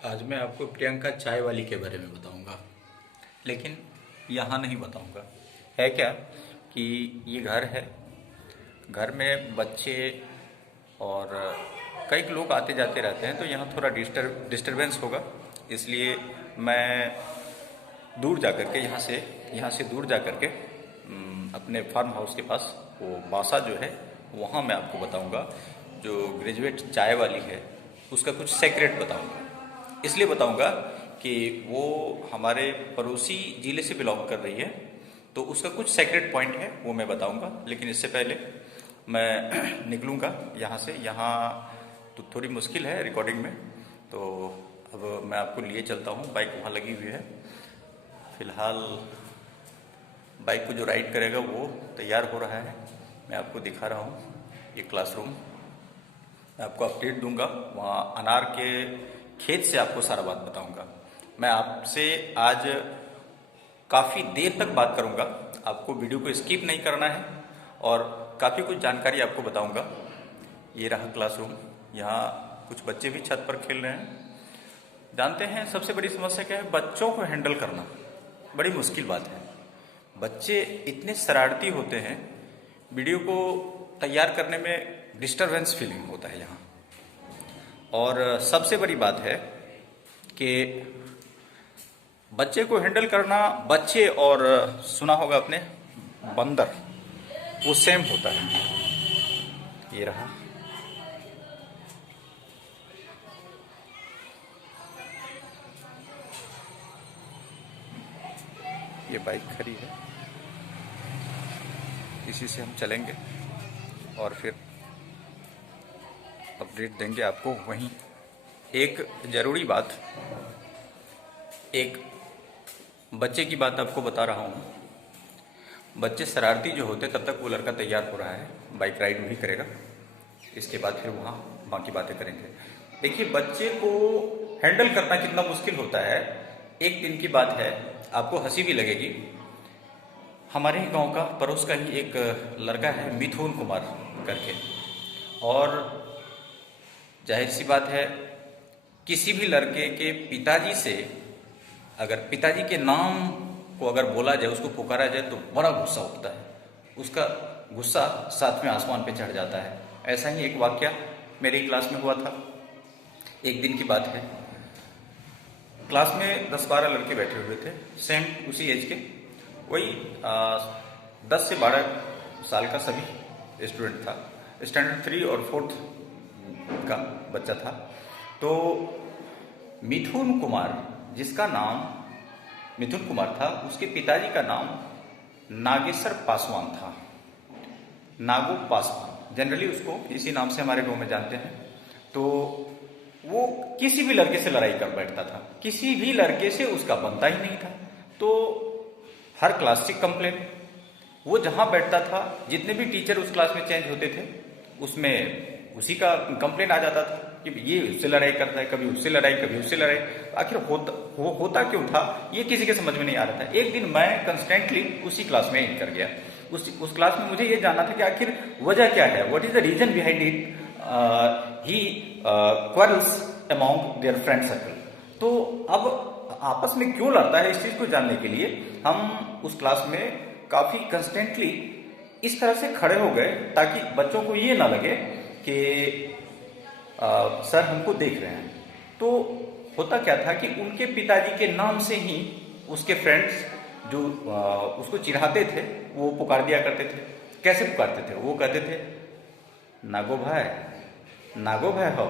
आज मैं आपको प्रियंका चाय वाली के बारे में बताऊंगा, लेकिन यहाँ नहीं बताऊंगा। है क्या कि ये घर है, घर में बच्चे और कई लोग आते जाते रहते हैं, तो यहाँ थोड़ा डिस्टरबेंस होगा। इसलिए मैं दूर जा कर के यहाँ से दूर जा कर के अपने फार्म हाउस के पास वो बासा जो है वहाँ मैं आपको बताऊंगा। जो ग्रेजुएट चाय वाली है उसका कुछ सेक्रेट बताऊंगा। इसलिए बताऊंगा कि वो हमारे पड़ोसी ज़िले से बिलोंग कर रही है, तो उसका कुछ सेक्रेट पॉइंट है वो मैं बताऊंगा। लेकिन इससे पहले मैं निकलूँगा यहाँ से। यहाँ तो थोड़ी मुश्किल है रिकॉर्डिंग में, तो अब मैं आपको लिए चलता हूँ। बाइक वहाँ लगी हुई है। फ़िलहाल बाइक को जो राइड करेगा वो तैयार हो रहा है। मैं आपको दिखा रहा हूँ ये क्लासरूम। मैं आपको अपडेट दूंगा, वहाँ अनार के खेत से आपको सारा बात बताऊंगा। मैं आपसे आज काफ़ी देर तक बात करूंगा, आपको वीडियो को स्किप नहीं करना है और काफ़ी कुछ जानकारी आपको बताऊंगा। ये रहा क्लासरूम। यहाँ कुछ बच्चे भी छत पर खेल रहे हैं। जानते हैं सबसे बड़ी समस्या क्या है? बच्चों को हैंडल करना बड़ी मुश्किल बात है। बच्चे इतने शरारती होते हैं, वीडियो को तैयार करने में डिस्टरबेंस फीलिंग होता है यहाँ। और सबसे बड़ी बात है कि बच्चे को हैंडल करना, बच्चे और सुना होगा आपने बंदर, वो सेम होता है। ये रहा। ये बाइक खड़ी है, इसी से हम चलेंगे और फिर अपडेट देंगे आपको वहीं। एक ज़रूरी बात, एक बच्चे की बात आपको बता रहा हूँ। बच्चे शरारती जो होते तब तक वो लड़का तैयार हो रहा है, बाइक राइड भी करेगा। इसके बाद फिर वहाँ बाकी बातें करेंगे। देखिए, बच्चे को हैंडल करना कितना मुश्किल होता है। एक दिन की बात है, आपको हंसी भी लगेगी। हमारे ही गांव का, पड़ोस का ही एक लड़का है मिथुन कुमार करके, और जाहिर सी बात है किसी भी लड़के के पिताजी से अगर पिताजी के नाम को अगर बोला जाए, उसको पुकारा जाए, तो बड़ा गुस्सा उठता है। उसका गुस्सा साथ में आसमान पे चढ़ जाता है। ऐसा ही एक वाकया मेरी क्लास में हुआ था। एक दिन की बात है, क्लास में 10-12 लड़के बैठे हुए थे, सेम उसी एज के, वही 10 से 12 साल का सभी स्टूडेंट था। स्टैंडर्ड 3 और 4th का बच्चा था। तो मिथुन कुमार, जिसका नाम मिथुन कुमार था, उसके पिताजी का नाम नागेश्वर पासवान था। नागू पासवान, जनरली उसको इसी नाम से हमारे गांव में जानते हैं। तो वो किसी भी लड़के से लड़ाई कर बैठता था, किसी भी लड़के से उसका बनता ही नहीं था। तो हर क्लास से कंप्लेन, वो जहां बैठता था, जितने भी टीचर उस क्लास में चेंज होते थे, उसमें उसी का कंप्लेन आ जाता था कि ये उससे लड़ाई करता है, कभी उससे लड़ाई, कभी उससे लड़ाई। आखिर होता क्यों था, ये किसी के समझ में नहीं आ रहा था। एक दिन मैं कंस्टेंटली उसी क्लास में एंटर गया। उस क्लास में मुझे ये जानना था कि आखिर वजह क्या है, what is the reason behind it he quarrels among their friend circle. तो अब आपस में क्यों लड़ता है, इस चीज को जानने के लिए हम उस क्लास में काफी कंस्टेंटली इस तरह से खड़े हो गए, ताकि बच्चों को ये ना लगे कि सर हमको देख रहे हैं। तो होता क्या था कि उनके पिताजी के नाम से ही उसके फ्रेंड्स जो उसको चिढ़ाते थे, वो पुकार दिया करते थे। कैसे पुकारते थे? वो कहते थे, नागो भाई, नागो भाई हो।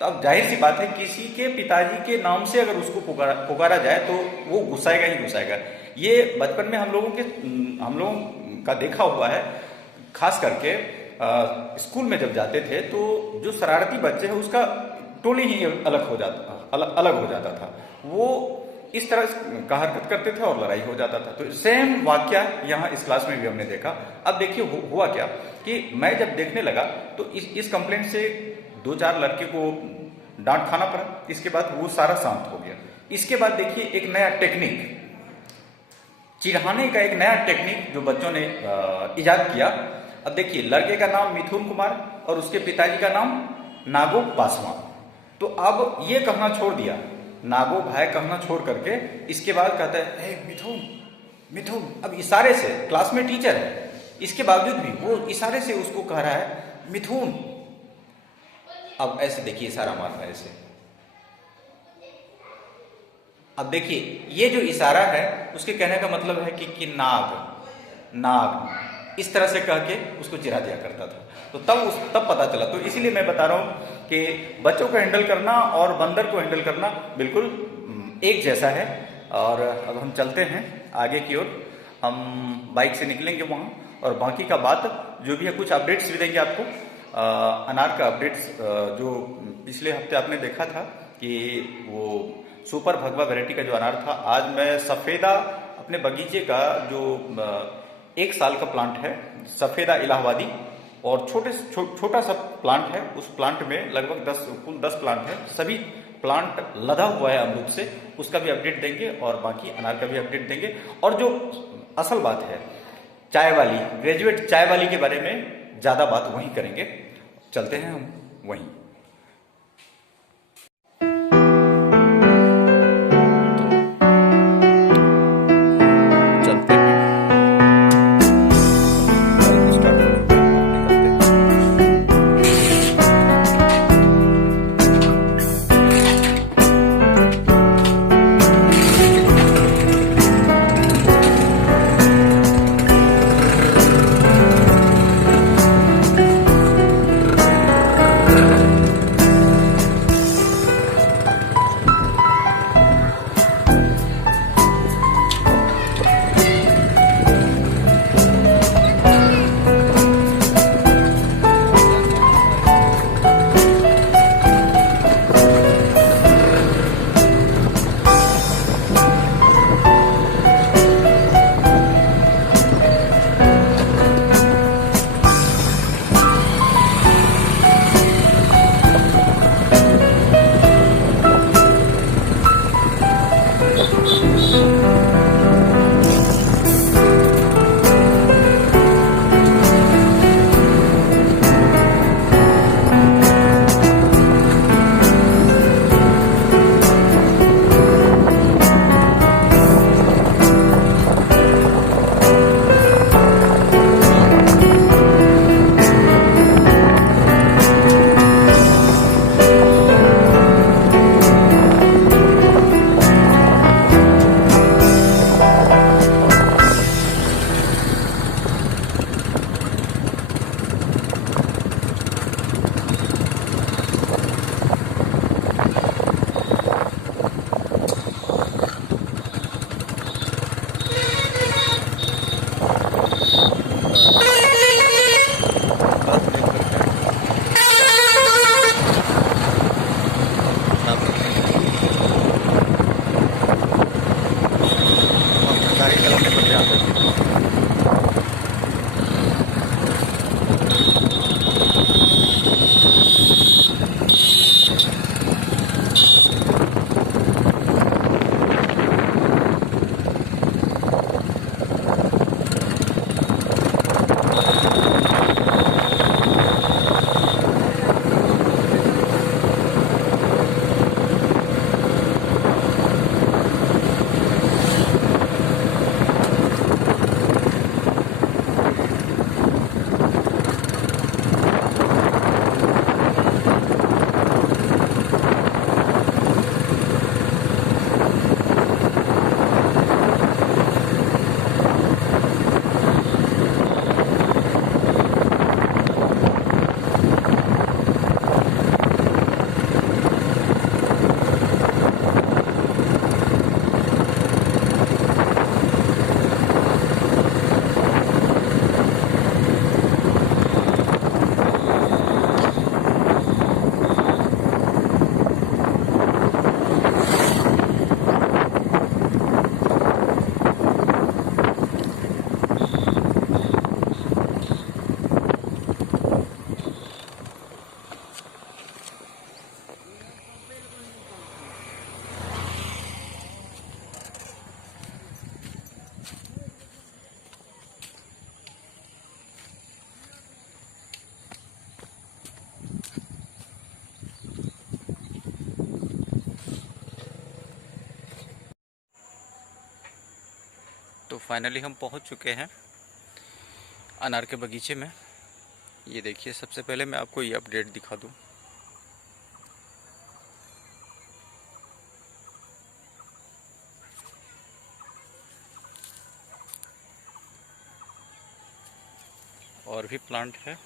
तो अब जाहिर सी बात है, किसी के पिताजी के नाम से अगर उसको पुकारा जाए तो वो गुस्साएगा ही गुस्साएगा। ये बचपन में हम लोगों का देखा हुआ है। खास करके स्कूल में जब जाते थे, तो जो शरारती बच्चे हैं उसका टोली ही अलग हो जाता था। वो इस तरह का हरकत करते थे और लड़ाई हो जाता था। तो सेम वाकया यहाँ इस क्लास में भी हमने देखा। अब देखिए हुआ क्या कि मैं जब देखने लगा तो इस कंप्लेंट से 2-4 लड़के को डांट खाना पड़ा। इसके बाद वो सारा शांत हो गया। इसके बाद देखिए एक नया टेक्निक, चिढ़ाने का एक नया टेक्निक जो बच्चों ने इजाद किया। अब देखिए, लड़के का नाम मिथुन कुमार और उसके पिताजी का नाम नागो पासवान। तो अब ये कहना छोड़ दिया नागो भाई कहना छोड़ करके इसके बाद कहता है हे मिथुन मिथुन। अब इशारे से, क्लास में टीचर है, इसके बावजूद भी वो इशारे से उसको कह रहा है मिथुन। अब ऐसे देखिए, इशारा मार रहा है ऐसे। अब देखिए ये जो इशारा है उसके कहने का मतलब है कि नाग नाग, इस तरह से कह के उसको चिढ़ा दिया करता था। तो तब पता चला। तो इसीलिए मैं बता रहा हूं कि बच्चों को हैंडल करना और बंदर को हैंडल करना बिल्कुल एक जैसा है। और अब हम चलते हैं आगे की ओर, हम बाइक से निकलेंगे वहाँ, और बाकी का बात जो भी है कुछ अपडेट्स भी देंगे आपको। अनार का अपडेट्स जो पिछले हफ्ते आपने देखा था कि वो सुपर भगवा वैरायटी का जो अनार था, आज मैं सफ़ेदा अपने बगीचे का जो 1 साल का प्लांट है सफ़ेदा इलाहाबादी, और छोटा सा प्लांट है, उस प्लांट में लगभग कुल 10 प्लांट है, सभी प्लांट लदा हुआ है अमरूद से, उसका भी अपडेट देंगे और बाकी अनार का भी अपडेट देंगे। और जो असल बात है चाय वाली, ग्रेजुएट चाय वाली के बारे में ज़्यादा बात वहीं करेंगे। चलते हैं हम वहीं। फाइनली हम पहुंच चुके हैं अनार के बगीचे में। ये देखिए, सबसे पहले मैं आपको ये अपडेट दिखा दूं। और भी प्लांट है।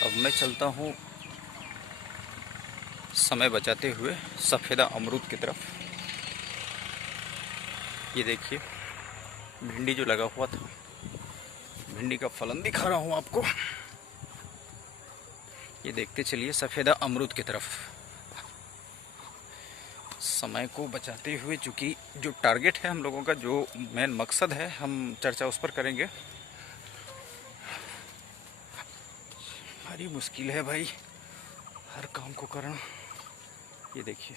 अब मैं चलता हूँ समय बचाते हुए सफ़ेदा अमरूद की तरफ। ये देखिए, भिंडी जो लगा हुआ था, भिंडी का फलन दिखा रहा हूँ आपको। ये देखते चलिए सफ़ेदा अमरूद की तरफ, समय को बचाते हुए। चूँकि जो टारगेट है हम लोगों का, जो मेन मकसद है, हम चर्चा उस पर करेंगे। भारी मुश्किल है भाई हर काम को करना। ये देखिए,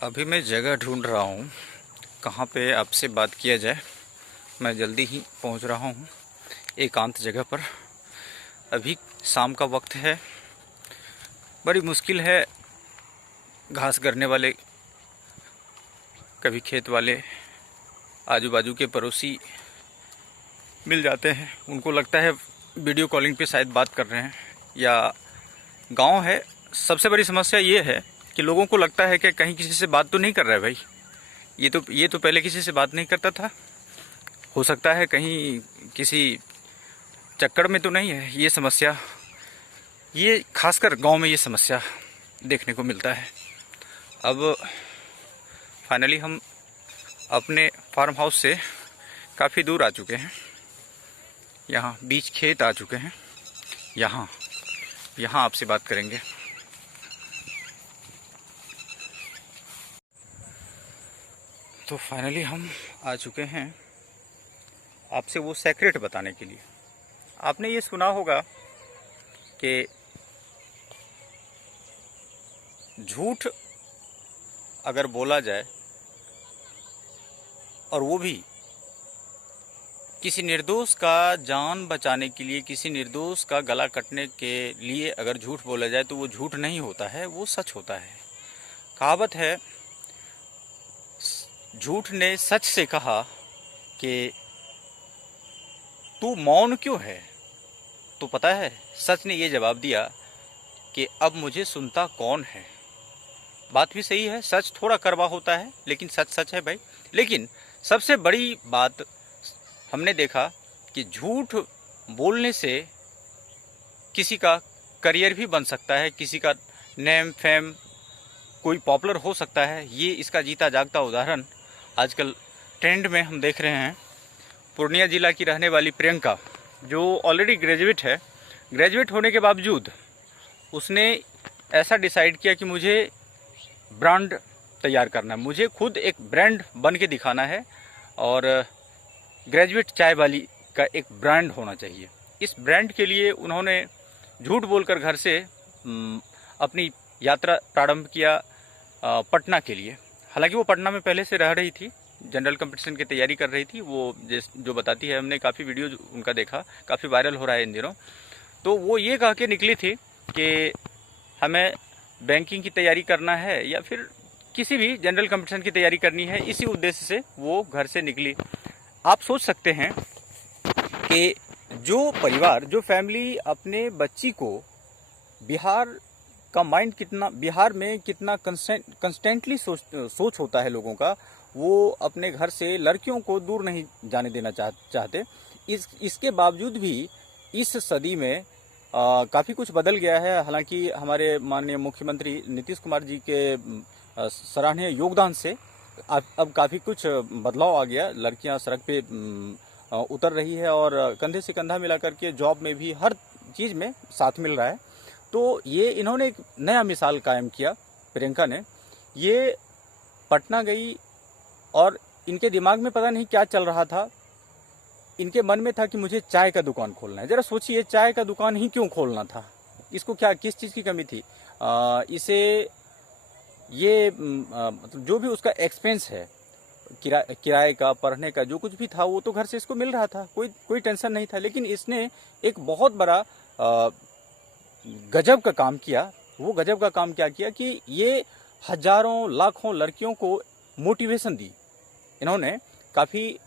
अभी मैं जगह ढूंढ रहा हूँ कहाँ पे आपसे बात किया जाए। मैं जल्दी ही पहुँच रहा हूँ एकांत जगह पर। अभी शाम का वक्त है, बड़ी मुश्किल है। घास करने वाले, कभी खेत वाले, आजू बाजू के पड़ोसी मिल जाते हैं। उनको लगता है वीडियो कॉलिंग पे शायद बात कर रहे हैं, या गांव है। सबसे बड़ी समस्या ये है कि लोगों को लगता है कि कहीं किसी से बात तो नहीं कर रहा है भाई। ये तो पहले किसी से बात नहीं करता था, हो सकता है कहीं किसी चक्कर में तो नहीं है। ये समस्या, ये खासकर गांव में ये समस्या देखने को मिलता है। अब फाइनली हम अपने फार्म हाउस से काफ़ी दूर आ चुके हैं। यहाँ बीच खेत आ चुके हैं। यहाँ आपसे बात करेंगे। तो फाइनली हम आ चुके हैं आपसे वो सेक्रेट बताने के लिए। आपने ये सुना होगा कि झूठ अगर बोला जाए, और वो भी किसी निर्दोष का जान बचाने के लिए, किसी निर्दोष का गला कटने के लिए अगर झूठ बोला जाए, तो वो झूठ नहीं होता है, वो सच होता है। कहावत है, झूठ ने सच से कहा कि तू मौन क्यों है। तो पता है सच ने ये जवाब दिया कि अब मुझे सुनता कौन है। बात भी सही है, सच थोड़ा कड़वा होता है लेकिन सच सच है भाई। लेकिन सबसे बड़ी बात हमने देखा कि झूठ बोलने से किसी का करियर भी बन सकता है, किसी का नेम फेम कोई पॉपुलर हो सकता है। ये इसका जीता जागता उदाहरण आजकल ट्रेंड में हम देख रहे हैं। पूर्णिया जिला की रहने वाली प्रियंका, जो ऑलरेडी ग्रेजुएट है, ग्रेजुएट होने के बावजूद उसने ऐसा डिसाइड किया कि मुझे ब्रांड तैयार करना है, मुझे खुद एक ब्रांड बन के दिखाना है और ग्रेजुएट चाय वाली का एक ब्रांड होना चाहिए। इस ब्रांड के लिए उन्होंने झूठ बोलकर घर से अपनी यात्रा प्रारंभ किया पटना के लिए। हालांकि वो पटना में पहले से रह रही थी, जनरल कंपटीशन की तैयारी कर रही थी। वो जो बताती है, हमने काफ़ी वीडियो उनका देखा, काफ़ी वायरल हो रहा है इन दिनों। तो वो ये कह के निकली थी कि हमें बैंकिंग की तैयारी करना है या फिर किसी भी जनरल कंपटीशन की तैयारी करनी है, इसी उद्देश्य से वो घर से निकली। आप सोच सकते हैं कि जो परिवार, जो फैमिली अपने बच्ची को बिहार का माइंड कितना, बिहार में कितना कंस्टेंटली सोच होता है लोगों का, वो अपने घर से लड़कियों को दूर नहीं जाने देना चाहते। इसके बावजूद भी इस सदी में काफ़ी कुछ बदल गया है। हालांकि हमारे माननीय मुख्यमंत्री नीतीश कुमार जी के सराहनीय योगदान से अब काफ़ी कुछ बदलाव आ गया। लड़कियां सड़क पे उतर रही है और कंधे से कंधा मिला करके जॉब में भी हर चीज़ में साथ मिल रहा है। तो ये इन्होंने एक नया मिसाल कायम किया। प्रियंका ने ये पटना गई और इनके दिमाग में पता नहीं क्या चल रहा था, इनके मन में था कि मुझे चाय का दुकान खोलना है। जरा सोचिए, चाय का दुकान ही क्यों खोलना था, इसको क्या, किस चीज़ की कमी थी। इसे ये मतलब जो भी उसका एक्सपेंस है, किराए का, पढ़ने का, जो कुछ भी था वो तो घर से इसको मिल रहा था, कोई टेंशन नहीं था। लेकिन इसने एक बहुत बड़ा गजब का काम किया। वो गजब का काम क्या किया कि ये हजारों लाखों लड़कियों को मोटिवेशन दी। इन्होंने काफ़ी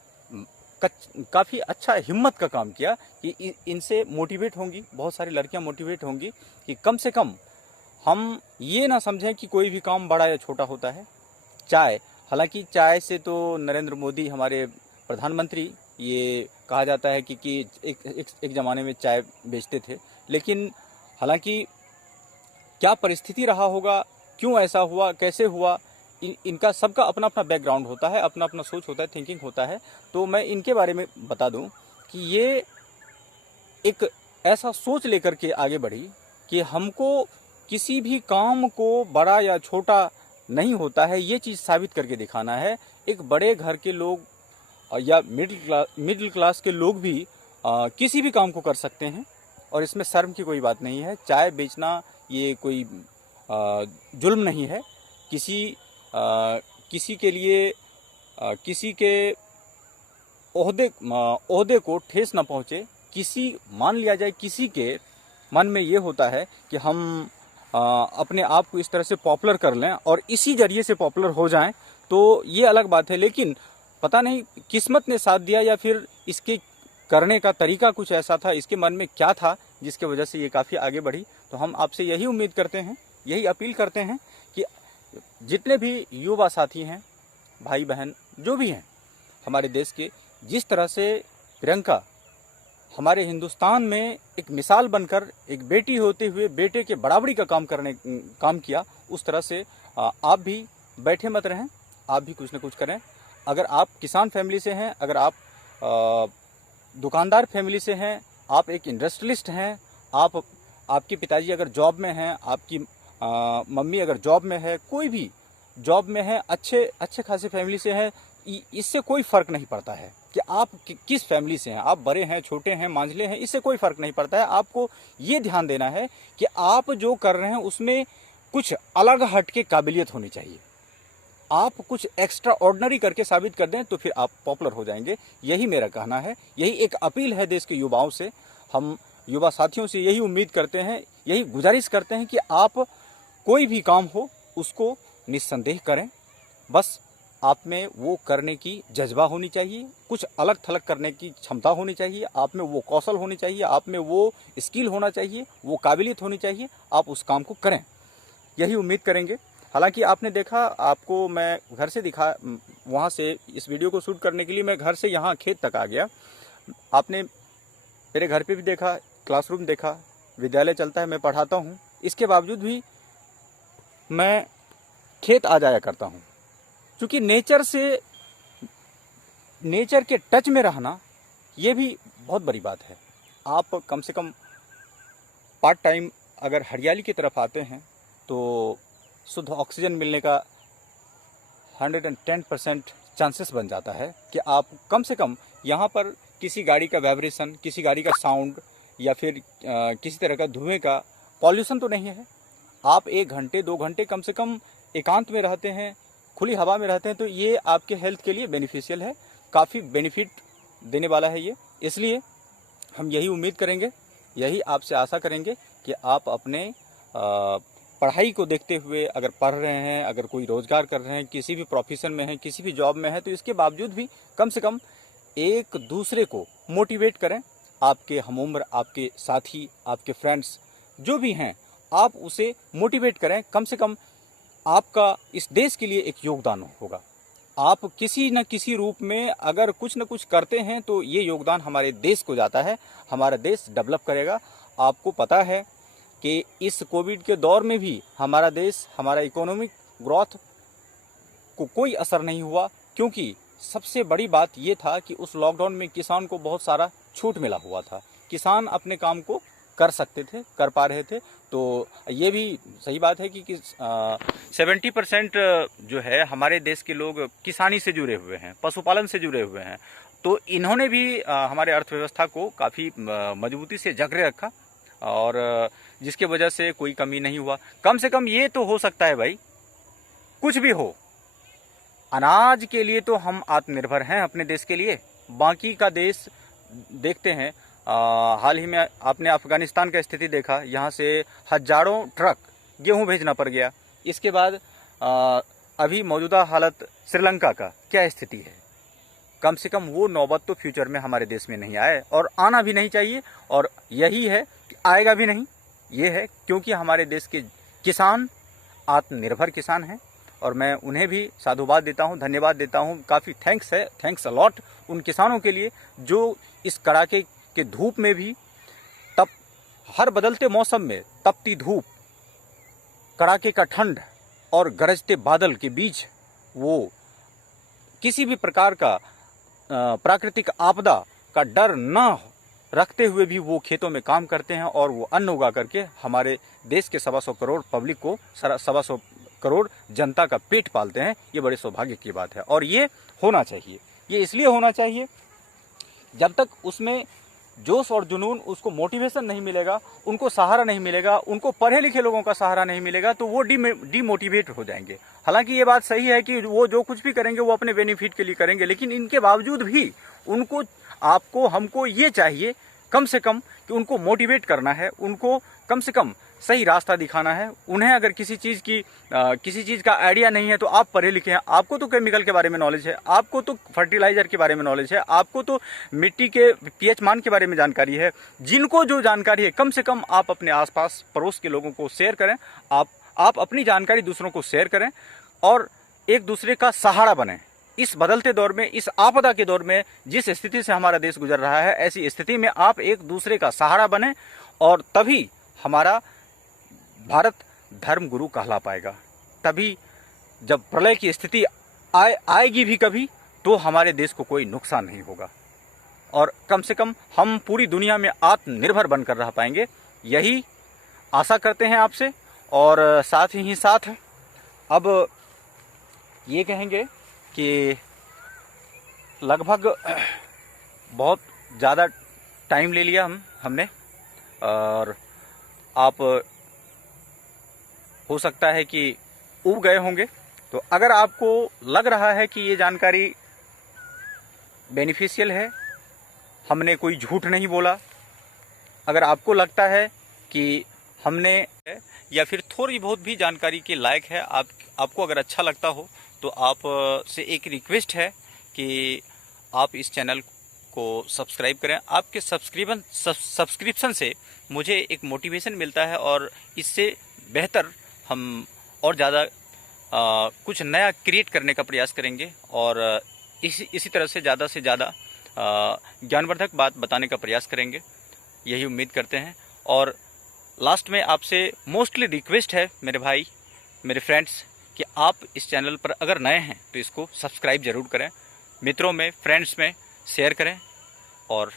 अच्छा हिम्मत का काम किया कि इनसे मोटिवेट होंगी, बहुत सारी लड़कियां मोटिवेट होंगी कि कम से कम हम ये ना समझें कि कोई भी काम बड़ा या छोटा होता है। चाय, हालांकि चाय से तो नरेंद्र मोदी हमारे प्रधानमंत्री, ये कहा जाता है कि एक ज़माने में चाय बेचते थे। लेकिन हालांकि क्या परिस्थिति रहा होगा, क्यों ऐसा हुआ, कैसे हुआ, इनका सबका अपना अपना बैकग्राउंड होता है, अपना अपना सोच होता है, थिंकिंग होता है। तो मैं इनके बारे में बता दूं कि ये एक ऐसा सोच लेकर के आगे बढ़ी कि हमको किसी भी काम को बड़ा या छोटा नहीं होता है, ये चीज़ साबित करके दिखाना है। एक बड़े घर के लोग या मिडिल क्लास के लोग भी किसी भी काम को कर सकते हैं और इसमें शर्म की कोई बात नहीं है। चाय बेचना ये कोई जुल्म नहीं है। किसी के लिए किसी के ओहदे को ठेस न पहुँचे। मान लिया जाए किसी के मन में ये होता है कि हम अपने आप को इस तरह से पॉपुलर कर लें और इसी जरिए से पॉपुलर हो जाएं, तो ये अलग बात है। लेकिन पता नहीं किस्मत ने साथ दिया या फिर इसके करने का तरीका कुछ ऐसा था, इसके मन में क्या था जिसके वजह से ये काफ़ी आगे बढ़ी। तो हम आपसे यही उम्मीद करते हैं, यही अपील करते हैं कि जितने भी युवा साथी हैं, भाई बहन जो भी हैं हमारे देश के, जिस तरह से प्रियंका हमारे हिंदुस्तान में एक मिसाल बनकर एक बेटी होते हुए बेटे के बराबरी का काम किया, उस तरह से आप भी बैठे मत रहें, आप भी कुछ न कुछ करें। अगर आप किसान फैमिली से हैं, अगर आप दुकानदार फैमिली से हैं, आप एक इंडस्ट्रियलिस्ट हैं, आपके पिताजी अगर जॉब में हैं, आपकी मम्मी अगर जॉब में है, कोई भी जॉब में है, अच्छे खासे फैमिली से है, इससे कोई फ़र्क नहीं पड़ता है कि आप किस फैमिली से हैं। आप बड़े हैं, छोटे हैं, मांझले हैं, इससे कोई फ़र्क नहीं पड़ता है। आपको ये ध्यान देना है कि आप जो कर रहे हैं उसमें कुछ अलग हट के काबिलियत होनी चाहिए। आप कुछ एक्स्ट्रा ऑर्डिनरी करके साबित कर दें तो फिर आप पॉपुलर हो जाएंगे। यही मेरा कहना है, यही एक अपील है देश के युवाओं से। हम युवा साथियों से यही उम्मीद करते हैं, यही गुजारिश करते हैं कि आप कोई भी काम हो उसको निस्संदेह करें। बस आप में वो करने की जज्बा होनी चाहिए, कुछ अलग थलग करने की क्षमता होनी चाहिए, आप में वो कौशल होनी चाहिए, आप में वो स्किल होना चाहिए, वो काबिलियत होनी चाहिए, आप उस काम को करें। यही उम्मीद करेंगे। हालांकि आपने देखा, आपको मैं घर से दिखा, वहाँ से इस वीडियो को शूट करने के लिए मैं घर से यहाँ खेत तक आ गया। आपने मेरे घर पे भी देखा, क्लासरूम देखा, विद्यालय चलता है, मैं पढ़ाता हूँ, इसके बावजूद भी मैं खेत आ जाया करता हूँ। क्योंकि नेचर के टच में रहना ये भी बहुत बड़ी बात है। आप कम से कम पार्ट टाइम अगर हरियाली की तरफ आते हैं तो शुद्ध ऑक्सीजन मिलने का 110% चांसेस बन जाता है कि आप कम से कम यहाँ पर किसी गाड़ी का वाइब्रेशन, किसी गाड़ी का साउंड या फिर किसी तरह का धुएं का पॉल्यूशन तो नहीं है। आप 1 घंटे 2 घंटे कम से कम एकांत में रहते हैं, खुली हवा में रहते हैं, तो ये आपके हेल्थ के लिए बेनिफिशियल है, काफ़ी बेनिफिट देने वाला है ये। इसलिए हम यही उम्मीद करेंगे, यही आपसे आशा करेंगे कि आप अपने पढ़ाई को देखते हुए अगर पढ़ रहे हैं, अगर कोई रोज़गार कर रहे हैं, किसी भी प्रोफेशन में हैं, किसी भी जॉब में हैं, तो इसके बावजूद भी कम से कम एक दूसरे को मोटिवेट करें। आपके हमउम्र, आपके साथी, आपके फ्रेंड्स जो भी हैं, आप उसे मोटिवेट करें। कम से कम आपका इस देश के लिए एक योगदान होगा। आप किसी न किसी रूप में अगर कुछ न कुछ करते हैं तो ये योगदान हमारे देश को जाता है, हमारा देश डेवलप करेगा। आपको पता है कि इस कोविड के दौर में भी हमारा देश, हमारा इकोनॉमिक ग्रोथ को कोई असर नहीं हुआ, क्योंकि सबसे बड़ी बात ये था कि उस लॉकडाउन में किसान को बहुत सारा छूट मिला हुआ था। किसान अपने काम को कर सकते थे, कर पा रहे थे। तो ये भी सही बात है कि 70% जो है हमारे देश के लोग किसानी से जुड़े हुए हैं, पशुपालन से जुड़े हुए हैं। तो इन्होंने भी हमारे अर्थव्यवस्था को काफ़ी मजबूती से जकड़े रखा, और जिसके वजह से कोई कमी नहीं हुआ। कम से कम ये तो हो सकता है भाई, कुछ भी हो, अनाज के लिए तो हम आत्मनिर्भर हैं अपने देश के लिए। बाकी का देश देखते हैं, हाल ही में आपने अफगानिस्तान का स्थिति देखा, यहाँ से हजारों ट्रक गेहूं भेजना पड़ गया। इसके बाद अभी मौजूदा हालत श्रीलंका का क्या स्थिति है। कम से कम वो नौबत तो फ्यूचर में हमारे देश में नहीं आए, और आना भी नहीं चाहिए, और यही है कि आएगा भी नहीं। ये है क्योंकि हमारे देश के किसान आत्मनिर्भर किसान हैं, और मैं उन्हें भी साधुवाद देता हूं, धन्यवाद देता हूं। काफ़ी थैंक्स है, थैंक्स अलॉट उन किसानों के लिए जो इस कड़ाके के धूप में भी, तब हर बदलते मौसम में तपती धूप, कड़ाके का ठंड और गरजते बादल के बीच वो किसी भी प्रकार का प्राकृतिक आपदा का डर न रखते हुए भी वो खेतों में काम करते हैं, और वो अन्न उगा करके हमारे देश के 125 करोड़ पब्लिक को, 125 करोड़ जनता का पेट पालते हैं। ये बड़े सौभाग्य की बात है, और ये होना चाहिए। ये इसलिए होना चाहिए, जब तक उसमें जोश और जुनून, उसको मोटिवेशन नहीं मिलेगा, उनको सहारा नहीं मिलेगा, उनको पढ़े लिखे लोगों का सहारा नहीं मिलेगा, तो वो डीमोटिवेट हो जाएंगे। हालांकि ये बात सही है कि वो जो कुछ भी करेंगे वो अपने बेनिफिट के लिए करेंगे, लेकिन इनके बावजूद भी उनको, आपको, हमको ये चाहिए कम से कम कि उनको मोटिवेट करना है, उनको कम से कम सही रास्ता दिखाना है। उन्हें अगर किसी चीज़ का आइडिया नहीं है, तो आप पढ़े लिखे हैं, आपको तो केमिकल के बारे में नॉलेज है, आपको तो फर्टिलाइजर के बारे में नॉलेज है, आपको तो मिट्टी के पीएच मान के बारे में जानकारी है। जिनको जो जानकारी है, कम से कम आप अपने आसपास पड़ोस के लोगों को शेयर करें। आप अपनी जानकारी दूसरों को शेयर करें, और एक दूसरे का सहारा बनें। इस बदलते दौर में, इस आपदा के दौर में, जिस स्थिति से हमारा देश गुजर रहा है, ऐसी स्थिति में आप एक दूसरे का सहारा बनें, और तभी हमारा भारत धर्म गुरु कहला पाएगा। तभी जब प्रलय की स्थिति आएगी भी कभी, तो हमारे देश को कोई नुकसान नहीं होगा, और कम से कम हम पूरी दुनिया में आत्मनिर्भर बनकर रह पाएंगे। यही आशा करते हैं आपसे। और साथ ही साथ अब ये कहेंगे कि लगभग बहुत ज़्यादा टाइम ले लिया हमने, और आप हो सकता है कि ऊब गए होंगे। तो अगर आपको लग रहा है कि ये जानकारी बेनिफिशियल है, हमने कोई झूठ नहीं बोला, अगर आपको लगता है कि हमने या फिर थोड़ी बहुत भी जानकारी के लायक है, आपको अगर अच्छा लगता हो तो आप से एक रिक्वेस्ट है कि आप इस चैनल को सब्सक्राइब करें। आपके सब्सक्रिप्शन से मुझे एक मोटिवेशन मिलता है और इससे बेहतर हम और ज़्यादा कुछ नया क्रिएट करने का प्रयास करेंगे और इसी तरह से ज़्यादा ज्ञानवर्धक बात बताने का प्रयास करेंगे, यही उम्मीद करते हैं। और लास्ट में आपसे मोस्टली रिक्वेस्ट है मेरे भाई, मेरे फ्रेंड्स, कि आप इस चैनल पर अगर नए हैं तो इसको सब्सक्राइब ज़रूर करें, मित्रों में, फ्रेंड्स में शेयर करें और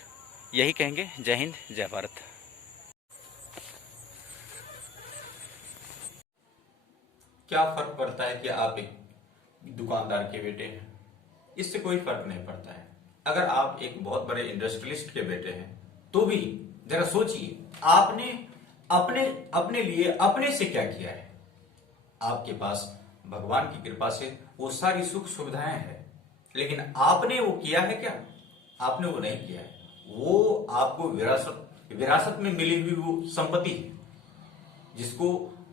यही कहेंगे। जय हिंद, जय भारत। क्या फर्क पड़ता है कि आप एक दुकानदार के बेटे हैं? इससे कोई फर्क नहीं पड़ता है। अगर आप एक बहुत बड़े इंडस्ट्रियलिस्ट के बेटे हैं तो भी जरा सोचिए, आपने अपने अपने लिए अपने से क्या किया है। आपके पास भगवान की कृपा से वो सारी सुख सुविधाएं हैं, लेकिन आपने वो किया है क्या? आपने वो नहीं किया है। वो आपको विरासत में मिली हुई वो संपत्ति है जिसको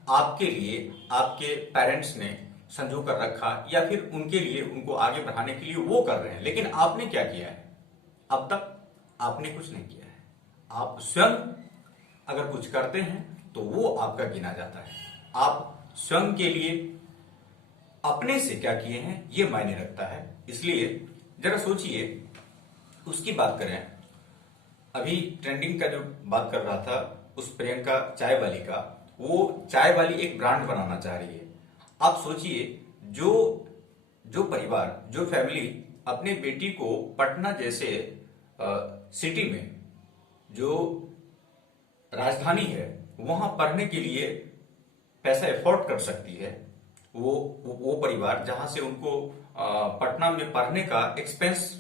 आपके लिए आपके पेरेंट्स ने संजो कर रखा, या फिर उनके लिए, उनको आगे बढ़ाने के लिए वो कर रहे हैं। लेकिन आपने क्या किया है? अब तक आपने कुछ नहीं किया है। आप स्वयं अगर कुछ करते हैं तो वो आपका गिना जाता है। आप स्वयं के लिए अपने से क्या किए हैं ये मायने रखता है। इसलिए जरा सोचिए, उसकी बात करें। अभी ट्रेंडिंग का जो बात कर रहा था, उस प्रियंका चाय वाली का, वो चाय वाली एक ब्रांड बनाना चाह रही है। आप सोचिए, जो परिवार, जो फैमिली अपने बेटी को पटना जैसे सिटी में, जो राजधानी है, वहां पढ़ने के लिए पैसा एफोर्ड कर सकती है, वो परिवार जहां से उनको पटना में पढ़ने का एक्सपेंस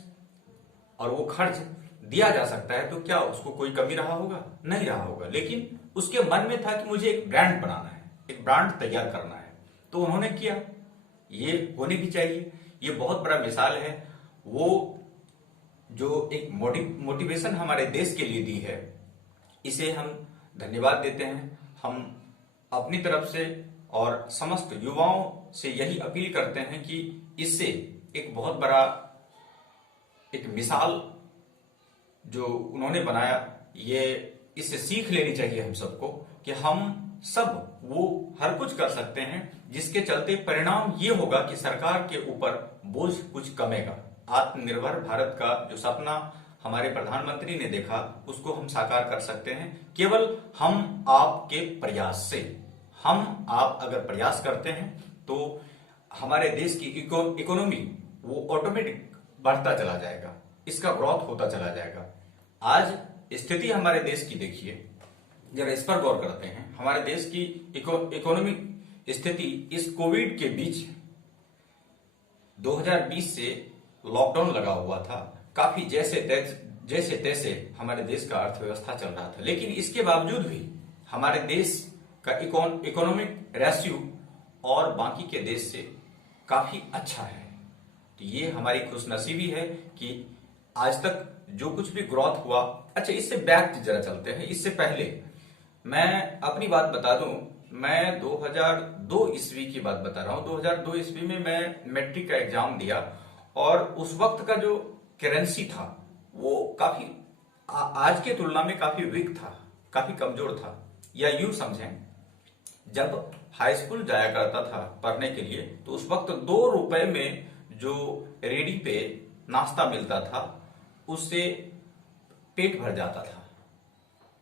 और वो खर्च दिया जा सकता है, तो क्या उसको कोई कमी रहा होगा? नहीं रहा होगा। लेकिन उसके मन में था कि मुझे एक ब्रांड बनाना है, एक ब्रांड तैयार करना है, तो उन्होंने किया। ये होने भी चाहिए। ये बहुत बड़ा मिसाल है। वो जो एक मोटिवेशन हमारे देश के लिए दी है, इसे हम धन्यवाद देते हैं। हम अपनी तरफ से और समस्त युवाओं से यही अपील करते हैं कि इससे एक बहुत बड़ा एक मिसाल जो उन्होंने बनाया, ये इससे सीख लेनी चाहिए हम सबको कि हम सब वो हर कुछ कर सकते हैं जिसके चलते परिणाम ये होगा कि सरकार के ऊपर बोझ कुछ कमेगा। आत्मनिर्भर भारत का जो सपना हमारे प्रधानमंत्री ने देखा, उसको हम साकार कर सकते हैं केवल हम आपके प्रयास से। हम आप अगर प्रयास करते हैं तो हमारे देश की इकोनॉमी वो ऑटोमेटिक बढ़ता चला जाएगा, इसका ग्रोथ होता चला जाएगा। आज स्थिति हमारे देश की देखिए, जरा इस पर गौर करते हैं। हमारे देश की इकोनॉमिक स्थिति इस कोविड के बीच 2020 से लॉकडाउन लगा हुआ था, काफी जैसे तैसे हमारे देश का अर्थव्यवस्था चल रहा था, लेकिन इसके बावजूद भी हमारे देश का इकोनॉमिक रेशियो और बाकी के देश से काफी अच्छा है। तो ये हमारी खुशनसीबी है कि आज तक जो कुछ भी ग्रोथ हुआ। अच्छा, इससे बैक जरा चलते हैं। इससे पहले मैं अपनी बात बता दूं, मैं 2002 ईस्वी की बात बता रहा हूं। 2002 ईस्वी में मैं मैट्रिक का एग्जाम दिया और उस वक्त का जो करेंसी था वो काफी आज के तुलना में काफी वीक था, काफी कमजोर था। या यूं समझें, जब हाई स्कूल जाया करता था पढ़ने के लिए तो उस वक्त 2 रुपए में जो रेडी पे नाश्ता मिलता था उससे पेट भर जाता था,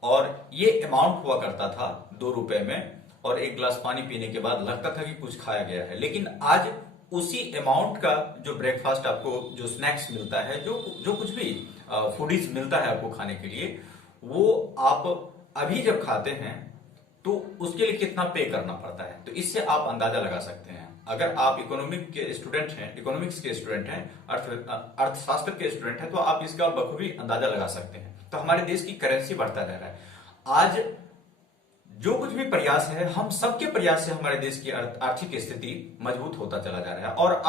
और ये अमाउंट हुआ करता था 2 रुपए में, और एक गिलास पानी पीने के बाद लगता था कि कुछ खाया गया है। लेकिन आज उसी अमाउंट का जो ब्रेकफास्ट आपको, जो स्नैक्स मिलता है, जो कुछ भी फूडीज मिलता है आपको खाने के लिए, वो आप अभी जब खाते हैं तो उसके लिए कितना पे करना पड़ता है। तो इससे आप अंदाजा लगा सकते हैं। अगर आप इकोनॉमिक्स के स्टूडेंट हैं, अर्थशास्त्र के स्टूडेंट हैं, तो आप इसका बखूबी अंदाजा लगा सकते हैं। तो हमारे देश की करेंसी बढ़ता जा रहा है। आज जो कुछ भी प्रयास है, हम सबके प्रयास से हमारे देश की आर्थिक स्थिति मजबूत होता चला जा रहा है। और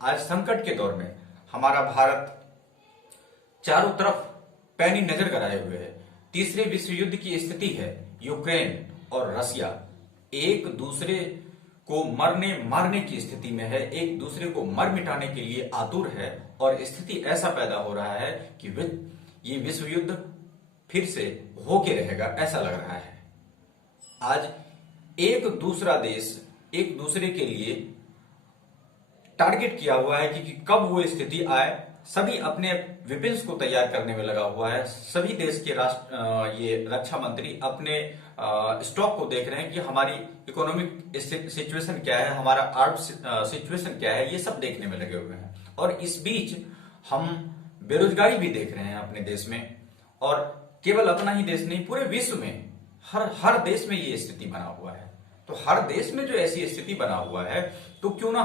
आज संकट के दौर में हमारा भारत चारों तरफ पैनी नजर कराए हुए है। तीसरे विश्व युद्ध की स्थिति है। यूक्रेन और रसिया एक दूसरे को मरने मारने की स्थिति में है, एक दूसरे को मर मिटाने के लिए आतुर है, और स्थिति ऐसा पैदा हो रहा है कि ये विश्व युद्ध फिर से होके रहेगा, ऐसा लग रहा है। आज एक दूसरा देश एक दूसरे के लिए टारगेट किया हुआ है कि कब वो स्थिति आए। सभी अपने वेपन्स को तैयार करने में लगा हुआ है। सभी देश के ये रक्षा मंत्री अपने स्टॉक को देख रहे हैं कि हमारी इकोनॉमिक सिचुएशन क्या है, हमारा आर्ट सिचुएशन क्या है, ये सब देखने में लगे हुए हैं। और इस बीच हम बेरोजगारी भी देख रहे हैं अपने देश में, और केवल अपना ही देश नहीं, पूरे विश्व में हर देश में ये स्थिति बना हुआ है। तो हर देश में जो ऐसी स्थिति बना हुआ है, तो क्यों ना